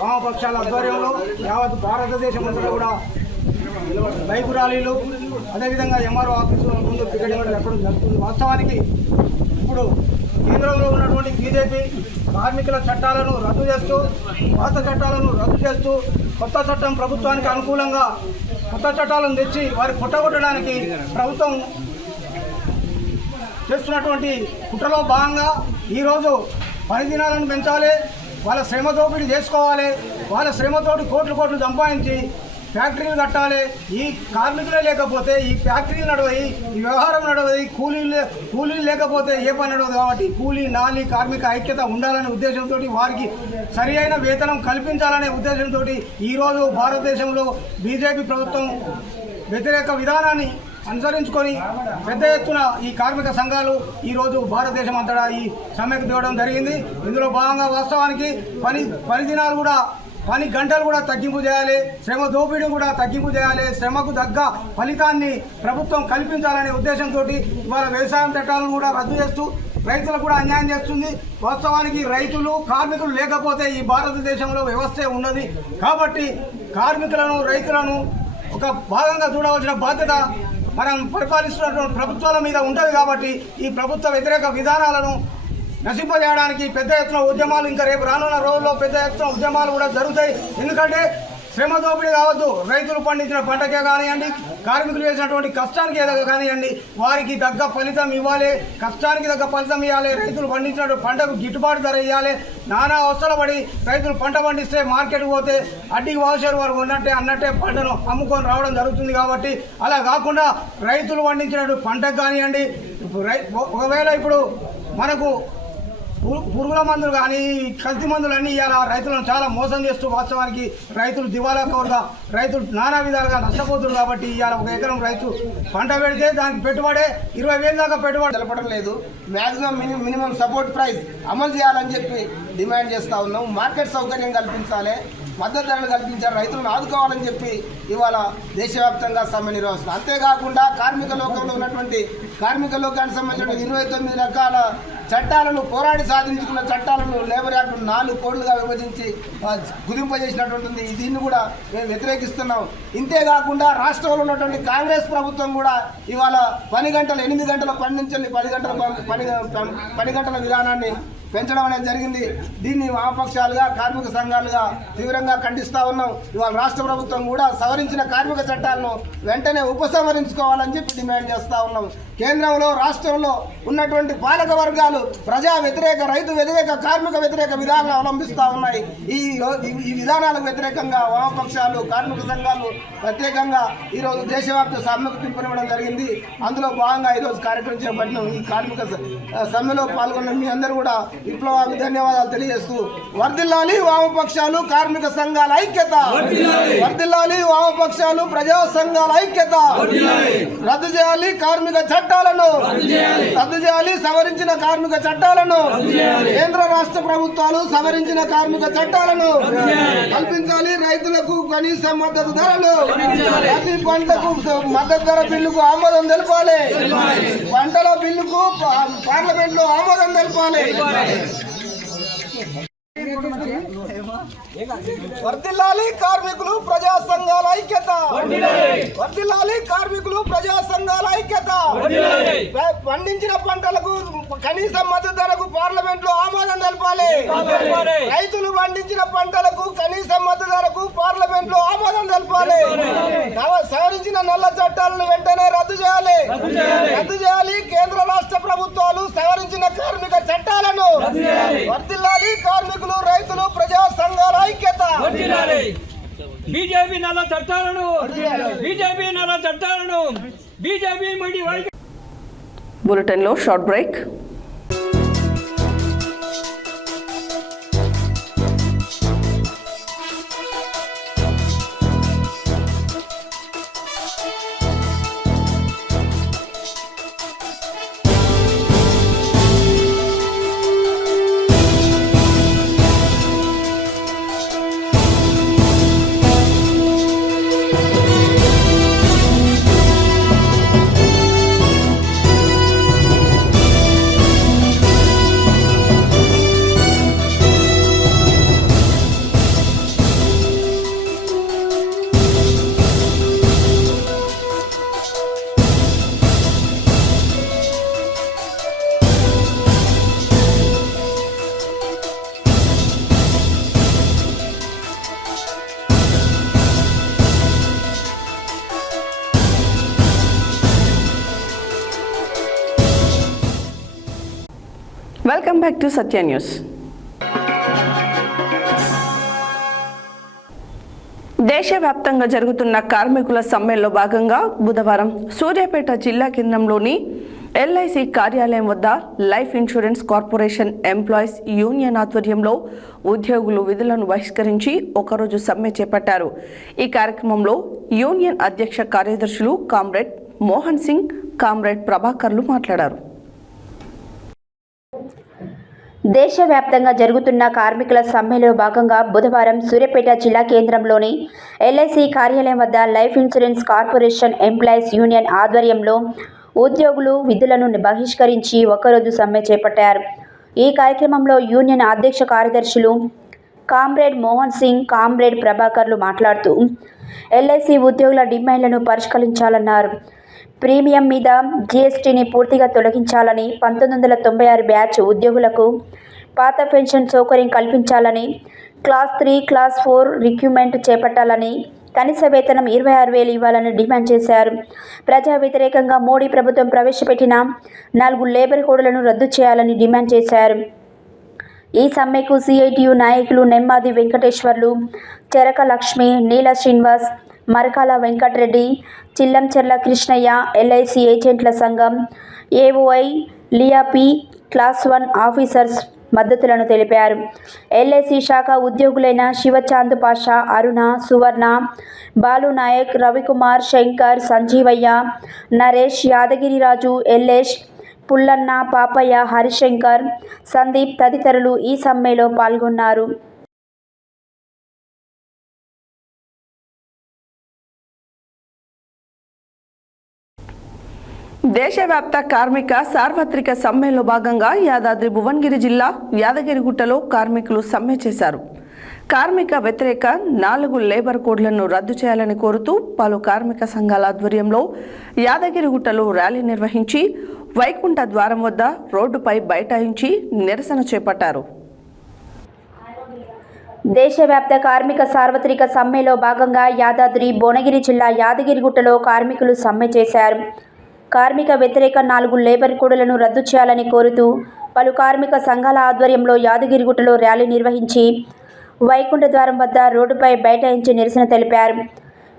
వామపక్షాల ఆధ్వర్యంలో యావత్ భారతదేశం అంతటా కూడా బైక్ ర్యాలీలు, అదేవిధంగా ఎంఆర్ఓ ఆఫీసుల ముందు పికెటింగ్ ఎక్కడ జరుగుతుంది. వాస్తవానికి ఇప్పుడు కేంద్రంలో ఉన్నటువంటి బీజేపీ కార్మికుల చట్టాలను రద్దు చేస్తూ, పాత చట్టాలను రద్దు చేస్తూ కొత్త చట్టం ప్రభుత్వానికి అనుకూలంగా కొత్త చట్టాలను తెచ్చి వారి పుట్టగొట్టడానికి ప్రభుత్వం చేస్తున్నటువంటి కుట్రలో భాగంగా ఈరోజు పని దినాలను పెంచాలి, వాళ్ళ శ్రమ దోపిడీ చేసుకోవాలి, వాళ్ళ శ్రమతోటి కోట్లు సంపాదించి ఫ్యాక్టరీలు కట్టాలి. ఈ కార్మికులే లేకపోతే ఈ ఫ్యాక్టరీలు నడవయి, ఈ వ్యవహారం నడవది, కూలీలు లేకపోతే ఏ పని నడవదు. కాబట్టి కూలీ నాలి కార్మిక ఐక్యత ఉండాలనే ఉద్దేశంతో, వారికి సరి అయిన వేతనం కల్పించాలనే ఉద్దేశంతో ఈరోజు భారతదేశంలో బీజేపీ ప్రభుత్వం వ్యతిరేక విధానాన్ని అనుసరించుకొని పెద్ద ఎత్తున ఈ కార్మిక సంఘాలు ఈరోజు భారతదేశం అంతటా ఈ సమ్మెకు దిగడం జరిగింది. ఇందులో భాగంగా వాస్తవానికి పని దినాలు కూడా, పని గంటలు కూడా తగ్గింపు చేయాలి, శ్రమ దోపిడీ కూడా తగ్గింపు చేయాలి, శ్రమకు తగ్గ ఫలితాన్ని ప్రభుత్వం కల్పించాలనే ఉద్దేశంతో ఇవాళ వ్యవసాయం చట్టాలను కూడా రద్దు చేస్తూ రైతులకు కూడా అన్యాయం చేస్తుంది. వాస్తవానికి రైతులు కార్మికులు లేకపోతే ఈ భారతదేశంలో వ్యవస్థే ఉన్నది. కాబట్టి కార్మికులను, రైతులను ఒక భాగంగా చూడవలసిన బాధ్యత మనం పరిపాలిస్తున్నటువంటి ప్రభుత్వాల మీద ఉంటుంది. కాబట్టి ఈ ప్రభుత్వ వ్యతిరేక విధానాలను నశింపజేయడానికి పెద్ద ఎత్తున ఉద్యమాలు, ఇంకా రేపు రానున్న రోజుల్లో పెద్ద ఎత్తున ఉద్యమాలు కూడా జరుగుతాయి. ఎందుకంటే శ్రమ దోపిడీ కావద్దు, రైతులు పండించిన పంటకే కానివ్వండి, కార్మికులు చేసినటువంటి కష్టానికి ఏదో కానివ్వండి, వారికి తగ్గ ఫలితం ఇవ్వాలి, కష్టానికి తగ్గ ఫలితం ఇవ్వాలి, రైతులు పండించినటువంటి పంటకు గిట్టుబాటు ధర ఇవ్వాలి. నానా అవసరాలు పడి రైతులు పంట పండిస్తే మార్కెట్కి పోతే అడ్డికి వాసారు వారు అన్నట్టే పంటను అమ్ముకొని రావడం జరుగుతుంది. కాబట్టి అలా కాకుండా రైతులు పండించినటువంటి పంటకు కానివ్వండి, ఒకవేళ ఇప్పుడు మనకు పురుగుల మందులు కానీ కల్తీ మందులు అన్నీ ఇవాళ రైతులను చాలా మోసం చేస్తూ వాస్తవానికి రైతులు దివాలా కవర్గా రైతులు నానా విధాలుగా నష్టపోతున్నారు. కాబట్టి ఇవాళ ఒక ఎకరం రైతు పంట పెడితే దానికి పెట్టుబడే 20,000 దాకా పెట్టుబడి తెలపడం లేదు. మ్యాక్సిమం మినిమం సపోర్ట్ ప్రైస్ అమలు చేయాలని చెప్పి డిమాండ్ చేస్తూ ఉన్నాం. మార్కెట్ సౌకర్యం కల్పించాలి, మద్దతు ధరలు కల్పించాలి, రైతులను ఆదుకోవాలని చెప్పి ఇవాళ దేశవ్యాప్తంగా సమ్మె నిర్వహిస్తున్నాం. అంతేకాకుండా కార్మిక లోకంలో ఉన్నటువంటి కార్మిక లోకానికి సంబంధించిన 29 రకాల చట్టాలను పోరాడి సాధించుకున్న చట్టాలను లేబర్ యాక్ట్ 4 కోడ్లుగా విభజించి కుదింపజేసినటువంటి దీన్ని కూడా మేము వ్యతిరేకిస్తున్నాం. ఇంతేకాకుండా రాష్ట్రంలో ఉన్నటువంటి కాంగ్రెస్ ప్రభుత్వం కూడా ఇవాళ 8 గంటల పని నుంచి 10 గంటల విధానాన్ని పెంచడం అనేది జరిగింది. దీన్ని వామపక్షాలుగా కార్మిక సంఘాలుగా తీవ్రంగా ఖండిస్తూ ఉన్నాం. ఇవాళ రాష్ట్ర ప్రభుత్వం కూడా సవరించిన కార్మిక చట్టాలను వెంటనే ఉపసంహరించుకోవాలని చెప్పి డిమాండ్ చేస్తూ ఉన్నాం. కేంద్రంలో రాష్ట్రంలో ఉన్నటువంటి పాలక వర్గాలు ప్రజా వ్యతిరేక, రైతు వ్యతిరేక, కార్మిక వ్యతిరేక విధానాలు అవలంబిస్తూ ఉన్నాయి. ఈ విధానాలకు వ్యతిరేకంగా వామపక్షాలు, కార్మిక సంఘాలు ప్రత్యేకంగా ఈరోజు దేశవ్యాప్త సమ్మెకు పిలుపునివ్వడం జరిగింది. అందులో భాగంగా ఈరోజు కార్యక్రమం చేపట్టిన ఈ కార్మిక సమ్మెలో పాల్గొన్న మీ అందరూ కూడా విప్లవానికి ధన్యవాదాలు తెలియజేస్తూ, వర్ధిల్లాలి వామపక్షాలు, కార్మిక సంఘాల ఐక్యత, వర్ధిల్లాలి వామపక్షాలు, ప్రజా సంఘాల ఐక్యత, రద్దు చేయాలి కార్మిక చట్టాలను, రద్దు చేయాలి సవరించిన కార్మిక చట్టాలను, కేంద్ర రాష్ట్ర ప్రభుత్వాలు సవరించిన కార్మిక చట్టాలను కల్పించాలి, రైతులకు కనీస మద్దతు ధరలు, ప్రతి పంటకు మద్దతు ధర బిల్లుకు ఆమోదం తెలపాలి, పంటల బిల్లుకు పార్లమెంట్ లో ఆమోదం తెలపాలి. వర్ధిల్లాలి కార్మికులు, ప్రజా సంఘాల ఐక్యత, వర్ధిల్లాలి కార్మికులు, ప్రజా సంఘాల ఐక్యత, పండించిన పంటలకు కనీస మద్దతు ధరకు పార్లమెంట్ లో ఆమోదం తెలపాలి, రైతులు పండించిన పంటలకు కనీస మద్దతు ధరకు పార్లమెంట్ లో ఆమోదం తెలపాలి, సవరించిన నల్ల చట్టాలను వెంటనే రద్దు చేయాలి, రద్దు చేయాలి కేంద్ర రాష్ట్ర ప్రభుత్వాలు సవరించిన కార్మిక చట్టాలను, వర్ధిల్లాలి కార్మికులు, రైతులు, ప్రజా సంఘాల ఐక్యత. బీజేపీ నల్ల చట్టాలను, బీజేపీ నల్ల చట్టాలను, బీజేపీ బులెటిన్లో short break. Welcome back to Satya news. దేశవ్యాప్తంగా జరుగుతున్న కార్మికుల సమ్మెలో భాగంగా బుధవారం సూర్యాపేట జిల్లా కేంద్రంలోని ఎల్ఐసి కార్యాలయం వద్ద life insurance corporation employees union ఆధ్వర్యంలో ఉద్యోగులు విధులను బహిష్కరించి ఒకరోజు సమ్మె చేపట్టారు. ఈ కార్యక్రమంలో యూనియన్ అధ్యక్ష కార్యదర్శులు కామ్రేడ్ మోహన్ సింగ్, కామ్రేడ్ ప్రభాకర్లు మాట్లాడారు. దేశవ్యాప్తంగా జరుగుతున్న కార్మికుల సమ్మెలో భాగంగా బుధవారం సూర్యాపేట జిల్లా కేంద్రంలోని ఎల్ఐసి కార్యాలయం వద్ద life insurance corporation employees union ఆధ్వర్యంలో ఉద్యోగులు విధులను బహిష్కరించి ఒకరోజు సమ్మె చేపట్టారు. ఈ కార్యక్రమంలో యూనియన్ అధ్యక్ష కార్యదర్శులు కామ్రేడ్ మోహన్ సింగ్, కామ్రేడ్ ప్రభాకర్లు మాట్లాడుతూ ఎల్ఐసి ఉద్యోగుల డిమాండ్లను పరిష్కరించాలన్నారు. ప్రీమియం మీద జీఎస్టీని పూర్తిగా తొలగించాలని, 1996 బ్యాచ్ ఉద్యోగులకు పాత పెన్షన్ సౌకర్యం కల్పించాలని, క్లాస్ 3, క్లాస్ 4 రిక్రూట్మెంట్ చేపట్టాలని, కనీస వేతనం 26,000 ఇవ్వాలని డిమాండ్ చేశారు. ప్రజా వ్యతిరేకంగా మోడీ ప్రభుత్వం ప్రవేశపెట్టిన 4 లేబర్ కోడ్లను రద్దు చేయాలని డిమాండ్ చేశారు. ఈ సమ్మెకు సిఐటియు నాయకులు నెమ్మాది వెంకటేశ్వర్లు, చెరక లక్ష్మి, నీల శ్రీనివాస్, మరకాల వెంకటరెడ్డి, చిల్లంచెర్ల కృష్ణయ్య, ఎల్ఐసి ఏజెంట్ల సంఘం, ఏఓఐ, లియాపి, క్లాస్ 1 ఆఫీసర్స్ మద్దతులను తెలిపారు. ఎల్ఐసి శాఖ ఉద్యోగులైన శివచాంద్ పాషా, అరుణ, సువర్ణ, బాలు నాయక్, రవికుమార్, శంకర్, సంజీవయ్య, నరేష్, యాదగిరిరాజు, ఎల్లేష్, పుల్లన్న, పాపయ్య, హరిశంకర్, సందీప్ తదితరులు ఈ సమ్మెలో పాల్గొన్నారు. దేశవ్యాప్త కార్మిక సార్వత్రిక సమ్మెలో భాగంగా యాదాద్రి భువనగిరి జిల్లా యాదగిరిగుట్టలో కార్మికులు సమ్మె చేశారు. కార్మిక వ్యతిరేక 4 లేబర్ కోడ్లను రద్దు చేయాలని కోరుతూ పలు కార్మిక సంఘాల ఆధ్వర్యంలో యాదగిరిగుట్టలో ర్యాలీ నిర్వహించి వైకుంఠ ద్వారం వద్ద రోడ్డుపై బైఠాయించి నిరసన చేపట్టారు. దేశవ్యాప్త కార్మిక సార్వత్రిక సమ్మెలో భాగంగా యాదాద్రి భువనగిరి జిల్లా యాదగిరిగుట్టలో కార్మికులు సమ్మె చేశారు. కార్మిక వ్యతిరేక 4 లేబర్ కోడ్లను రద్దు చేయాలని కోరుతూ పలు కార్మిక సంఘాల ఆధ్వర్యంలో యాదగిరిగుట్టలో ర్యాలీ నిర్వహించి వైకుంఠ ద్వారం వద్ద రోడ్డుపై బైఠాయించి నిరసన తెలిపారు.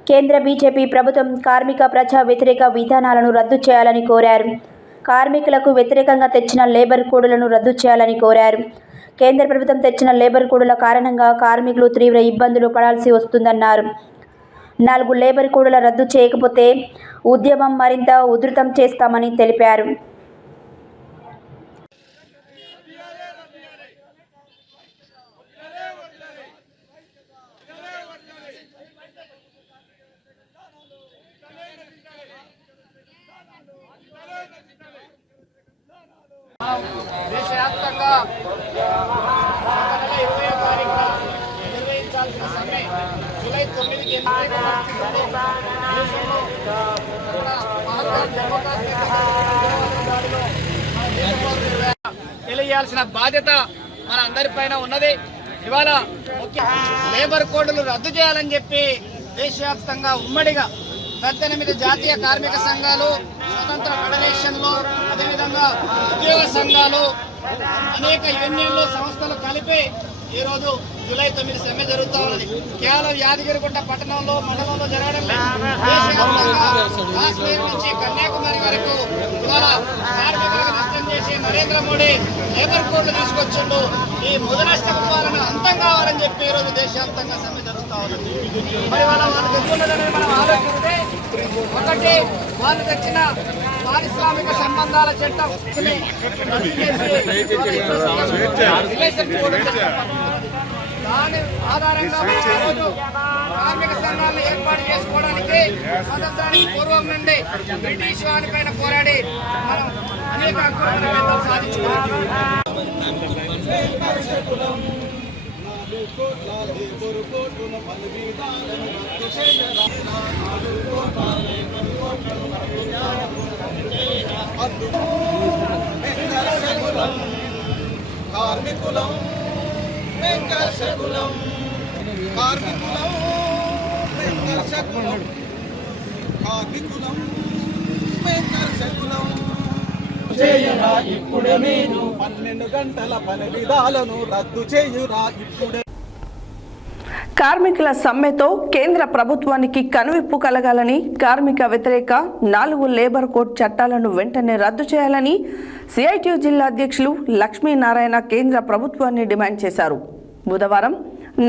కేంద్ర బీజేపీ ప్రభుత్వం కార్మిక ప్రజా వ్యతిరేక విధానాలను రద్దు చేయాలని కోరారు. కార్మికులకు వ్యతిరేకంగా తెచ్చిన లేబర్ కోడ్లను రద్దు చేయాలని కోరారు. కేంద్ర ప్రభుత్వం తెచ్చిన లేబర్ కోడ్ల కారణంగా కార్మికులు తీవ్ర ఇబ్బందులు పడాల్సి వస్తుందన్నారు. 4 లేబర్ కోడ్ల రద్దు చేయకపోతే ఉద్యమం మరింత ఉధృతం చేస్తామని తెలిపారు. దేశవ్యాప్తంగా 20వ తారీఖున నిర్వహించాల్సిన సమ్మె జూలై 9కి తెలియాల్సిన బాధ్యత మన అందరిపైన ఉన్నది. ఇవాళ ముఖ్య లేబర్ కోడ్లు రద్దు చేయాలని చెప్పి దేశవ్యాప్తంగా ఉమ్మడిగా 18 జాతీయ కార్మిక సంఘాలు, స్వతంత్ర ఫెడరేషన్లు, అదేవిధంగా ఉద్యోగ సంఘాలు, అనేక యూనియన్లు, సంస్థలు కలిపి ఈరోజు జూలై 9 సమ్మె జరుగుతూ ఉన్నది. కేవలం యాదగిరిగుట్ట పట్టణంలో, మండలంలో జరగడం లేదు. దేశవ్యాప్తంగా కాశ్మీర్ నుంచి కన్యాకుమారి వరకు ఇవాళ కార్మికులకు నష్టం చేసి నరేంద్ర మోడీ లేబర్ కోడ్లు తీసుకొచ్చిండు. ఈ ముదనష్టం పాలన అంతం కావాలని చెప్పి ఈరోజు దేశవ్యాప్తంగా సమ్మె జరుగుతూ ఉన్నది. మరి వాళ్ళు తెచ్చుకున్నదని మనం ఆలోచిస్తే, ఒకటి వాళ్ళు తెచ్చిన పారిశ్రామిక సంబంధాల చట్టం దాని ఆధారంగా ఈరోజు కార్మిక సంఘాలను ఏర్పాటు చేసుకోవడానికి స్వతంత్రానికి పూర్వం నుండి బ్రిటిష్ వారిపైన పోరాడి మనం అనేక హక్కులను సాధించుకున్నాం. కార్మికులం వెంకర్షకులం, కార్మికులం వెంకర్షకులం, కార్మికులం వెంకర్షకులం. చేయరా ఇప్పుడే మీరు 12 గంటల పని విధాలను రద్దు చేయురా ఇప్పుడే. కార్మికుల సమ్మెతో కేంద్ర ప్రభుత్వానికి కనువిప్పు కలగాలని, కార్మిక వ్యతిరేక 4 లేబర్ కోడ్ చట్టాలను వెంటనే రద్దు చేయాలని సిఐటియు జిల్లా అధ్యక్షులు లక్ష్మీనారాయణ కేంద్ర ప్రభుత్వాన్ని డిమాండ్ చేశారు. బుధవారం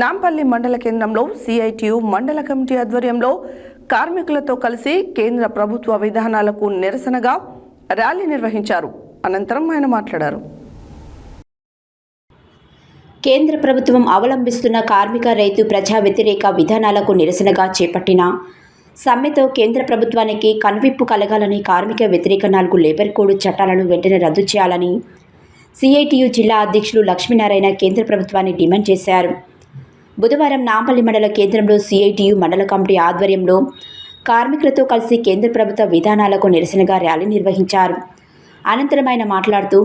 నాంపల్లి మండల కేంద్రంలో సిఐటియు మండల కమిటీ ఆధ్వర్యంలో కార్మికులతో కలిసి కేంద్ర ప్రభుత్వ విధానాలకు నిరసనగా ర్యాలీ నిర్వహించారు. అనంతరం ఆయన మాట్లాడారు. కేంద్ర ప్రభుత్వం అవలంబిస్తున్న కార్మిక రైతు ప్రజా వ్యతిరేక విధానాలకు నిరసనగా చేపట్టిన సమ్మెతో కేంద్ర ప్రభుత్వానికి కనువిప్పు కలగాలని, కార్మిక వ్యతిరేక 4 లేబర్ కోడ్ చట్టాలను వెంటనే రద్దు చేయాలని సిఐటియు జిల్లా అధ్యక్షులు లక్ష్మీనారాయణ కేంద్ర ప్రభుత్వాన్ని డిమాండ్ చేశారు. బుధవారం నాంపల్లి మండల కేంద్రంలో సిఐటియు మండల కమిటీ ఆధ్వర్యంలో కార్మికులతో కలిసి కేంద్ర ప్రభుత్వ విధానాలకు నిరసనగా ర్యాలీ నిర్వహించారు. అనంతరం ఆయన మాట్లాడుతూ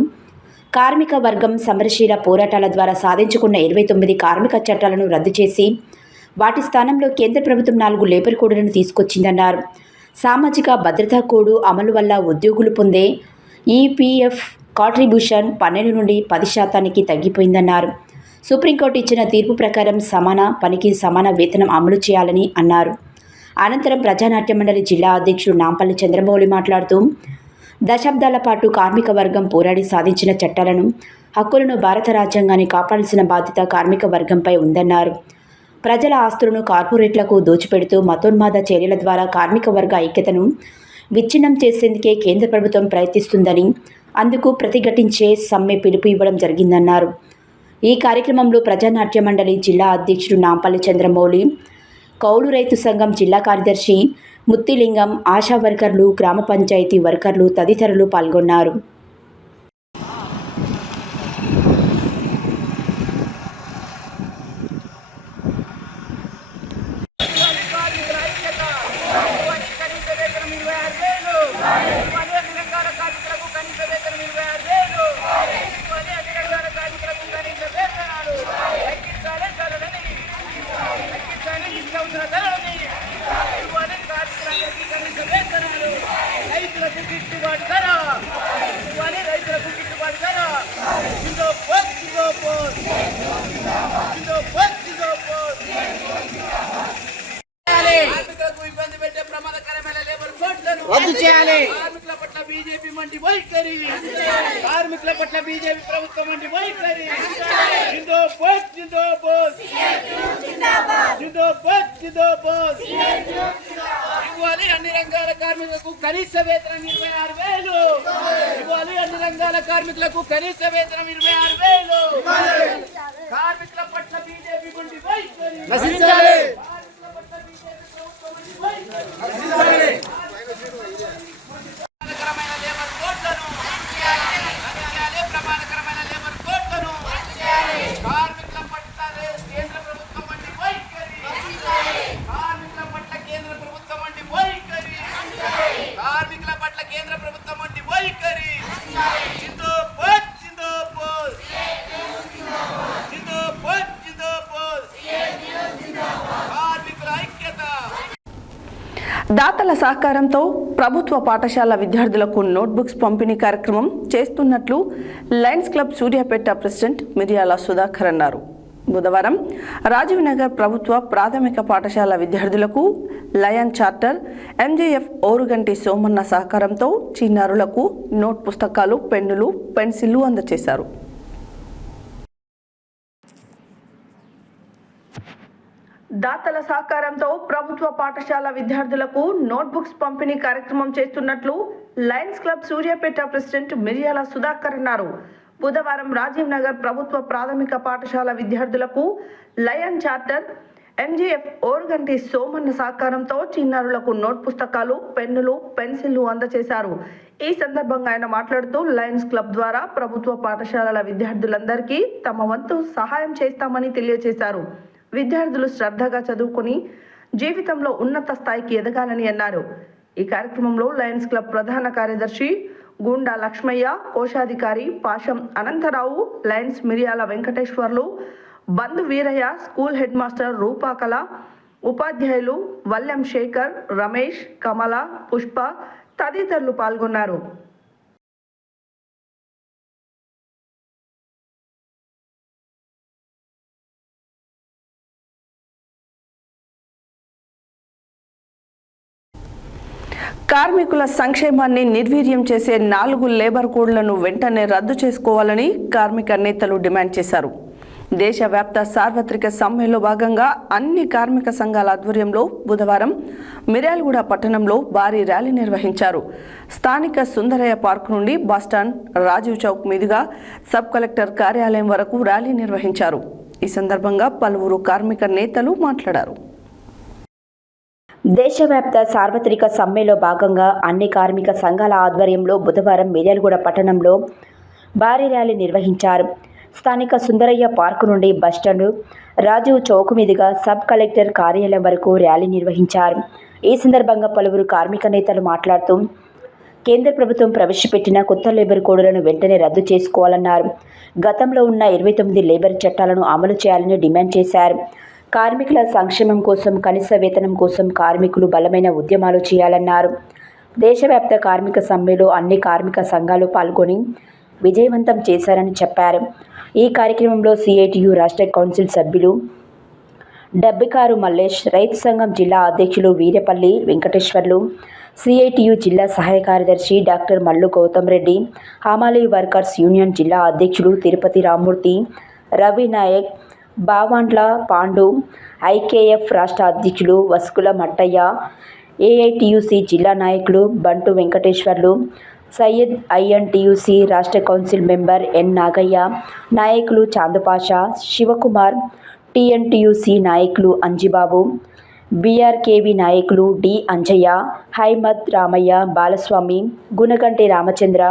కార్మిక వర్గం సమరశీల పోరాటాల ద్వారా సాధించుకున్న 29 కార్మిక చట్టాలను రద్దు చేసి వాటి స్థానంలో కేంద్ర ప్రభుత్వం 4 లేబర్ కోడ్లను తీసుకొచ్చిందన్నారు. సామాజిక భద్రతా కోడ్ అమలు వల్ల ఉద్యోగులు పొందే ఈపీఎఫ్ కాంట్రిబ్యూషన్ 12 నుండి 10% తగ్గిపోయిందన్నారు. సుప్రీంకోర్టు ఇచ్చిన తీర్పు ప్రకారం సమాన పనికి సమాన వేతనం అమలు చేయాలని అన్నారు. అనంతరం ప్రజానాట్య మండలి జిల్లా అధ్యక్షుడు నాంపల్లి చంద్రమౌళి మాట్లాడుతూ దశాబ్దాల పాటు కార్మిక వర్గం పోరాడి సాధించిన చట్టాలను, హక్కులను భారత రాజ్యాంగాన్ని కాపాడాల్సిన బాధ్యత కార్మిక వర్గంపై ఉందన్నారు. ప్రజల ఆస్తులను కార్పొరేట్లకు దోచిపెడుతూ మతోన్మాద చర్యల ద్వారా కార్మిక వర్గ ఐక్యతను విచ్ఛిన్నం చేసేందుకే కేంద్ర ప్రభుత్వం ప్రయత్నిస్తుందని, అందుకు ప్రతిఘటించే సమ్మె పిలుపు ఇవ్వడం జరిగిందన్నారు. ఈ కార్యక్రమంలో ప్రజానాట్య మండలి జిల్లా అధ్యక్షుడు నాంపల్లి చంద్రమౌళి, కౌలు రైతు సంఘం జిల్లా కార్యదర్శి ముత్తిలింగం, ఆశా వర్కర్లు, గ్రామ పంచాయతీ వర్కర్లు తదితరులు పాల్గొన్నారు. రద్దు చేయాలి. కార్మికుల పట్ల బీజేపీ మండి వైఖరి, కార్మికుల పట్ల బీజేపీ ప్రభుత్వం మండి వైఖరి. జిందాబాద్ జిందాబాద్ జిందాబాద్ జిందాబాద్. ఇవ్వాలి అన్ని రంగాల కార్మికులకు కనీస వేతనం 26,000. ఇవ్వాలి అన్ని రంగాల కార్మికులకు కనీస వేతనం 26,000. కార్మికుల పట్ల బీజేపీ మండి వైఖరి నశించాలి. దాతల సహకారంతో ప్రభుత్వ పాఠశాల విద్యార్థులకు నోట్బుక్స్ పంపిణీ కార్యక్రమం చేస్తున్నట్లు లయన్స్ క్లబ్ సూర్యాపేట ప్రెసిడెంట్ మిర్యాల సుధాకర్ అన్నారు. బుధవారం రాజీవ్ నగర్ ప్రభుత్వ ప్రాథమిక పాఠశాల విద్యార్థులకు lion charter MJF Oruganti Somanna సహకారంతో చిన్నారులకు నోట్ పుస్తకాలు, పెన్నులు, పెన్సిళ్లు అందజేశారు. దాతల సహకారంతో ప్రభుత్వ పాఠశాల విద్యార్థులకు నోట్బుక్స్ పంపిణీ కార్యక్రమం చేస్తున్నట్లు లయన్స్ క్లబ్ సూర్యాపేట ప్రెసిడెంట్ మిర్యాల సుధాకర్ అన్నారు. బుధవారం రాజీవ్ నగర్ ప్రభుత్వ ప్రాథమిక పాఠశాల విద్యార్థులకు lion charter MGF Oruganti Somanna సహకారంతో చిన్నారులకు నోట్ పుస్తకాలు, పెన్నులు, పెన్సిళ్లు అందజేశారు. ఈ సందర్భంగా ఆయన మాట్లాడుతూ లయన్స్ క్లబ్ ద్వారా ప్రభుత్వ పాఠశాలల విద్యార్థులందరికీ తమ వంతు సహాయం చేస్తామని తెలియజేశారు. విద్యార్థులు శ్రద్ధగా చదువుకొని జీవితంలో ఉన్నత స్థాయికి ఎదగాలని అన్నారు. ఈ కార్యక్రమంలో లయన్స్ క్లబ్ ప్రధాన కార్యదర్శి గుండా లక్ష్మయ్య, కోశాధికారి పాషం అనంతరావు, లయన్స్ మిర్యాల వెంకటేశ్వర్లు, బంధు వీరయ్య, స్కూల్ హెడ్ మాస్టర్ రూపాకల, ఉపాధ్యాయులు వల్లెం శేఖర్, రమేష్, కమల, పుష్ప తదితరులు పాల్గొన్నారు. కార్మికుల సంక్షేమాన్ని నిర్వీర్యం చేసే 4 లేబర్ కోడ్లను వెంటనే రద్దు చేసుకోవాలని కార్మిక నేతలు డిమాండ్ చేశారు. దేశవ్యాప్త సార్వత్రిక సమ్మెలో భాగంగా అన్ని కార్మిక సంఘాల ఆధ్వర్యంలో బుధవారం మిర్యాలగూడ పట్టణంలో భారీ ర్యాలీ నిర్వహించారు. స్థానిక సుందరయ్య పార్క్ నుండి బస్టాండ్, రాజీవ్ చౌక్ మీదుగా సబ్ కలెక్టర్ కార్యాలయం వరకు ర్యాలీ నిర్వహించారు. ఈ సందర్భంగా పలువురు కార్మిక నేతలు మాట్లాడారు. దేశవ్యాప్త సార్వత్రిక సమ్మెలో భాగంగా అన్ని కార్మిక సంఘాల ఆధ్వర్యంలో బుధవారం మిర్యాలగూడ పట్టణంలో భారీ ర్యాలీ నిర్వహించారు. స్థానిక సుందరయ్య పార్కు నుండి బస్టాండు రాజీవ్ చౌక్ మీదుగా సబ్ కలెక్టర్ కార్యాలయం వరకు ర్యాలీ నిర్వహించారు. ఈ సందర్భంగా పలువురు కార్మిక నేతలు మాట్లాడుతూ కేంద్ర ప్రభుత్వం ప్రవేశపెట్టిన కొత్త లేబర్ కోడ్లను వెంటనే రద్దు చేసుకోవాలన్నారు. గతంలో ఉన్న 29 లేబర్ చట్టాలను అమలు చేయాలని డిమాండ్ చేశారు. కార్మికుల సంక్షేమం కోసం, కనీస వేతనం కోసం కార్మికులు బలమైన ఉద్యమాలు చేయాలన్నారు. దేశవ్యాప్త కార్మిక సమ్మెలో అన్ని కార్మిక సంఘాలు పాల్గొని విజయవంతం చేశారని చెప్పారు. ఈ కార్యక్రమంలో సిఐటియు రాష్ట్ర కౌన్సిల్ సభ్యులు డబ్బికారు మల్లేష్, రైతు సంఘం జిల్లా అధ్యక్షులు వీరేపల్లి వెంకటేశ్వర్లు, సిఐటియు జిల్లా సహాయ కార్యదర్శి డాక్టర్ మల్లు గౌతమ్ రెడ్డి, హమాలీ వర్కర్స్ యూనియన్ జిల్లా అధ్యక్షులు తిరుపతి రామ్మూర్తి, రవి నాయక్, బావాండ్ల పాండు, ఐకేఎఫ్ రాష్ట్ర అధ్యక్షులు వస్కుల మట్టయ్య, ఏఐటియుసి జిల్లా నాయకులు బంటు వెంకటేశ్వర్లు, సయ్యద్ ఐఎన్టియుసి రాష్ట్ర కౌన్సిల్ మెంబర్ ఎన్ నాగయ్య, నాయకులు చాందుపాషా, శివకుమార్, టిఎన్టియుసి నాయకులు అంజిబాబు, బీఆర్కేవి నాయకులు డి అంజయ్య, హైమద్ రామయ్య, బాలస్వామి, గుణగంటి రామచంద్ర,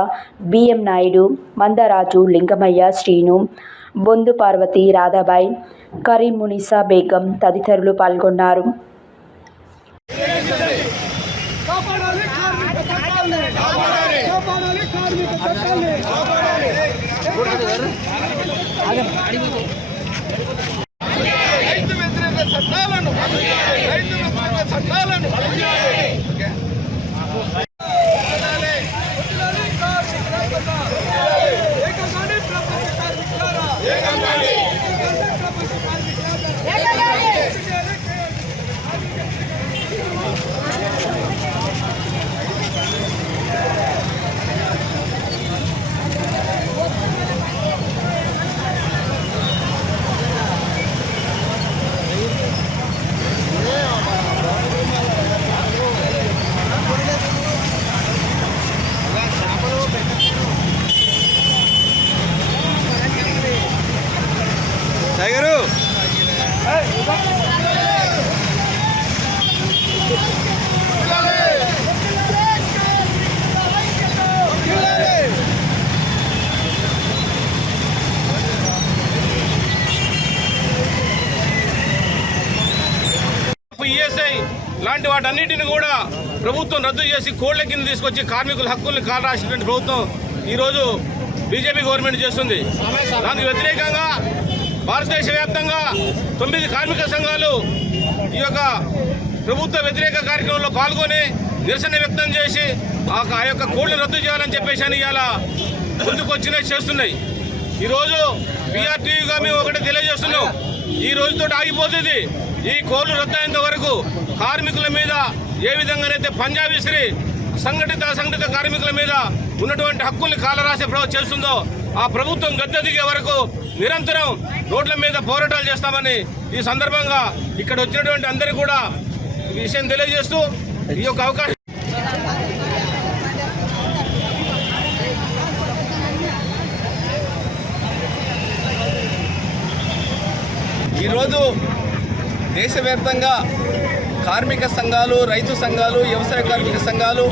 బిఎం నాయుడు, మందరాజు, లింగమయ్య, శ్రీను, బొందు పార్వతి, రాధాబాయ్, కరీం మునిసా బేగం తదితరులు పాల్గొన్నారు. ఈఎస్ఐ లాంటి వాటన్నిటిని కూడా ప్రభుత్వం రద్దు చేసి కోళ్ల కింద తీసుకొచ్చి కార్మికుల హక్కుల్ని కాలరాసినటువంటి ప్రభుత్వం ఈరోజు బీజేపీ గవర్నమెంట్ చేస్తుంది. దానికి వ్యతిరేకంగా భారతదేశ వ్యాప్తంగా 9 కార్మిక సంఘాలు ఈ యొక్క ప్రభుత్వ వ్యతిరేక కార్యక్రమంలో పాల్గొని నిరసన వ్యక్తం చేసి ఆ యొక్క కోళ్లను రద్దు చేయాలని చెప్పేసి అని ఇవాళ ముందుకు వచ్చినవి చేస్తున్నాయి. ఈరోజు బీఆర్టీగా మేము ఒకటి తెలియజేస్తున్నాం, ఈ రోజుతో ఆగిపోతుంది. ఈ కోళ్లు రద్దయ్యేంత వరకు కార్మికుల మీద ఏ విధంగానైతే పంజాబ్ విసిరి సంఘటిత కార్మికుల మీద ఉన్నటువంటి హక్కుల్ని కాలరాసే చేస్తుందో ఆ ప్రభుత్వం గద్దె దిగే వరకు నిరంతరం రోడ్ల మీద పోరాటాలు చేస్తామని ఈ సందర్భంగా ఇక్కడ వచ్చినటువంటి అందరికీ కూడా ఈ విషయం తెలియజేస్తూ ఈ యొక్క అవకాశం ఈరోజు దేశవ్యాప్తంగా కార్మిక సంఘాలు, రైతు సంఘాలు, వ్యవసాయ కార్మిక సంఘాలు,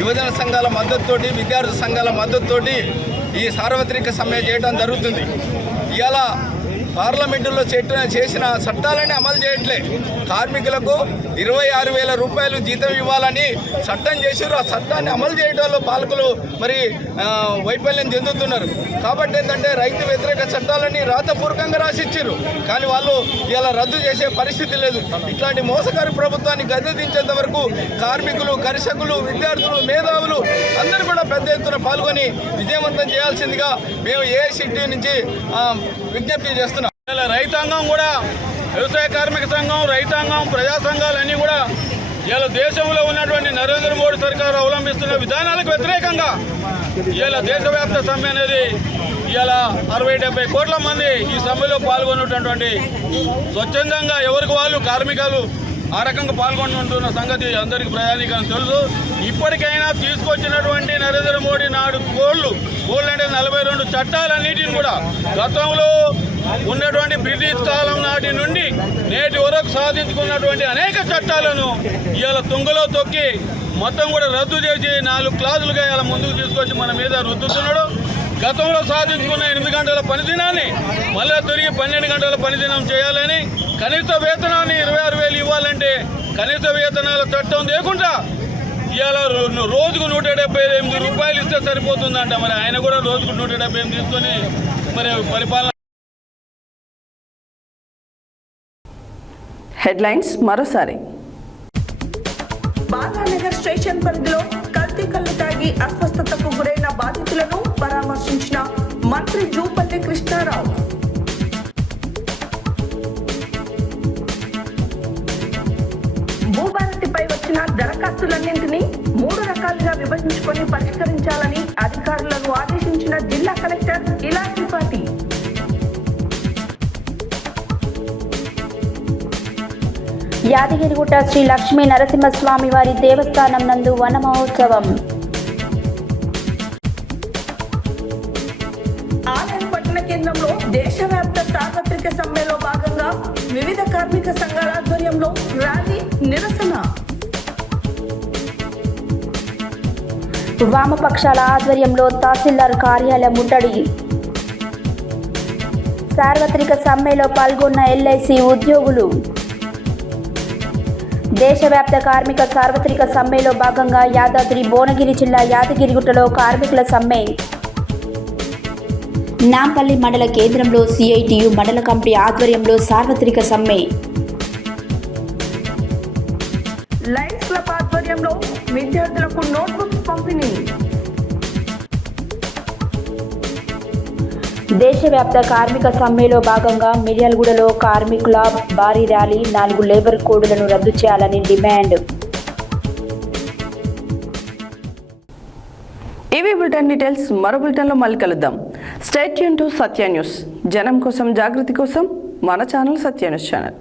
యువజన సంఘాల మద్దతుతోటి, విద్యార్థి సంఘాల మద్దతుతోటి ఈ సార్వత్రిక సమ్మె చేయడం జరుగుతుంది. ఇవాళ పార్లమెంటులో చేసిన చట్టాలని అమలు చేయట్లే. కార్మికులకు 26,000 రూపాయలు జీతం ఇవ్వాలని చట్టం చేశారు. ఆ చట్టాన్ని అమలు చేయడంలో పాలకులు మరి వైఫల్యం చెందుతున్నారు. కాబట్టి ఏంటంటే రైతు వ్యతిరేక చట్టాలని రాతపూర్వకంగా రాసిచ్చారు, కానీ వాళ్ళు ఇలా రద్దు చేసే పరిస్థితి లేదు. ఇట్లాంటి మోసగారి ప్రభుత్వాన్ని గద్దెదించేంత వరకు కార్మికులు, కర్షకులు, విద్యార్థులు, మేధావులు అందరూ కూడా పెద్ద ఎత్తున పాల్గొని విజయవంతం చేయాల్సిందిగా మేము ఏఐసిటి నుంచి విజ్ఞప్తి చేస్తున్నాం. రైతాంగం కూడా, వ్యవసాయ కార్మిక సంఘం, రైతాంగం, ప్రజా సంఘాలన్నీ కూడా ఇలా దేశంలో ఉన్నటువంటి నరేంద్ర మోడీ సర్కారు అవలంబిస్తున్న విధానాలకు వ్యతిరేకంగా ఇలా దేశవ్యాప్త సమ్మె అనేది ఇలా 60-70 కోట్ల మంది ఈ సమ్మెలో పాల్గొన్నటువంటి స్వచ్ఛందంగా ఎవరికి వాళ్ళు కార్మికులు ఆ రకంగా పాల్గొంటున్న సంగతి అందరికీ ప్రయాణికం తెలుసు. ఇప్పటికైనా తీసుకొచ్చినటువంటి నరేంద్ర మోడీ నాడు కోళ్ళు అంటే 42 చట్టాలన్నిటిని కూడా గతంలో ఉన్నటువంటి బ్రిటిష్ కాలం నాటి నుండి నేటి వరకు సాధించుకున్నటువంటి అనేక చట్టాలను ఇవాళ తుంగలో తొక్కి మొత్తం కూడా రద్దు చేసి 4 క్లాజులుగా ఇలా ముందుకు తీసుకొచ్చి మన మీద రుద్దుతున్నాడు. గతంలో సాధించుకున్న 8 గంటల పనిదినాన్ని మళ్ళీ తిరిగి 12 గంటల పనిదినం చేయాలని, కనీస వేతనాన్ని 26,000 ఇవ్వాలంటే కనీస వేతనాల చట్టం లేకుండా ఇవాళ రోజుకు 178 రూపాయలు ఇస్తే సరిపోతుందంట. మరి ఆయన కూడా రోజుకు 178 తీసుకొని మరి పరిపాలన. హెడ్లైన్స్ మరోసారి. బాలానగర్ స్టేషన్ పరిధిలో కల్తీ కళ్ళు తాగి అస్వస్థతకు గురైన బాధితులను పరామర్శించిన మంత్రి జూపల్లి కృష్ణారావు. భూభారతిపై వచ్చిన దరఖాస్తులన్నింటినీ 3 రకాలుగా విభజించుకొని పరిష్కరించాలని అధికారులను ఆదేశించిన జిల్లా కలెక్టర్ ఇలా త్రిపాఠి. యాదగిరిగుట్ట శ్రీ లక్ష్మీ నరసింహస్వామి వారి దేవస్థానం నందు వన మహోత్సవం. ఆలయం పట్టణ కేంద్రంలో దేశవ్యాప్త సార్వత్రిక సమ్మెలో భాగంగా వివిధ కార్మిక సంఘాల ఆధ్వర్యంలో ర్యాలీ నిరసన. వామపక్షాల ఆధ్వర్యంలో తహసీల్దార్ కార్యాలయం ముట్టడి. సార్వత్రిక సమ్మెలో పాల్గొన్న ఎల్ఐసి ఉద్యోగులు. దేశవ్యాప్త కార్మిక సార్వత్రిక సమ్మెలో భాగంగా యాదాద్రి భువనగిరి జిల్లా యాదగిరిగుట్టలో కార్మికుల సమ్మె. నాంపల్లి మండల కేంద్రంలో సిఐటియు మండల కమిటీ ఆధ్వర్యంలో సార్వత్రిక సమ్మె. లయన్స్ క్లబ్ ఆధ్వర్యంలో విద్యార్థులకు నోట్బుక్స్ పంపిణీ. దేశవ్యాప్త కార్మిక సమ్మెలో భాగంగా మిర్యాలగూడలో కార్మికుల భారీ ర్యాలీ. 4 లేబర్ కోడ్లను రద్దు చేయాలని డిమాండ్. ఇవి బులెటిన్ డీటెయిల్స్. మరో బులెటిన్లో మళ్ళీ కలుద్దాం. Stay tune to Satya news. జనం కోసం, జాగృతి కోసం మన ఛానల్ సత్య న్యూస్ ఛానల్.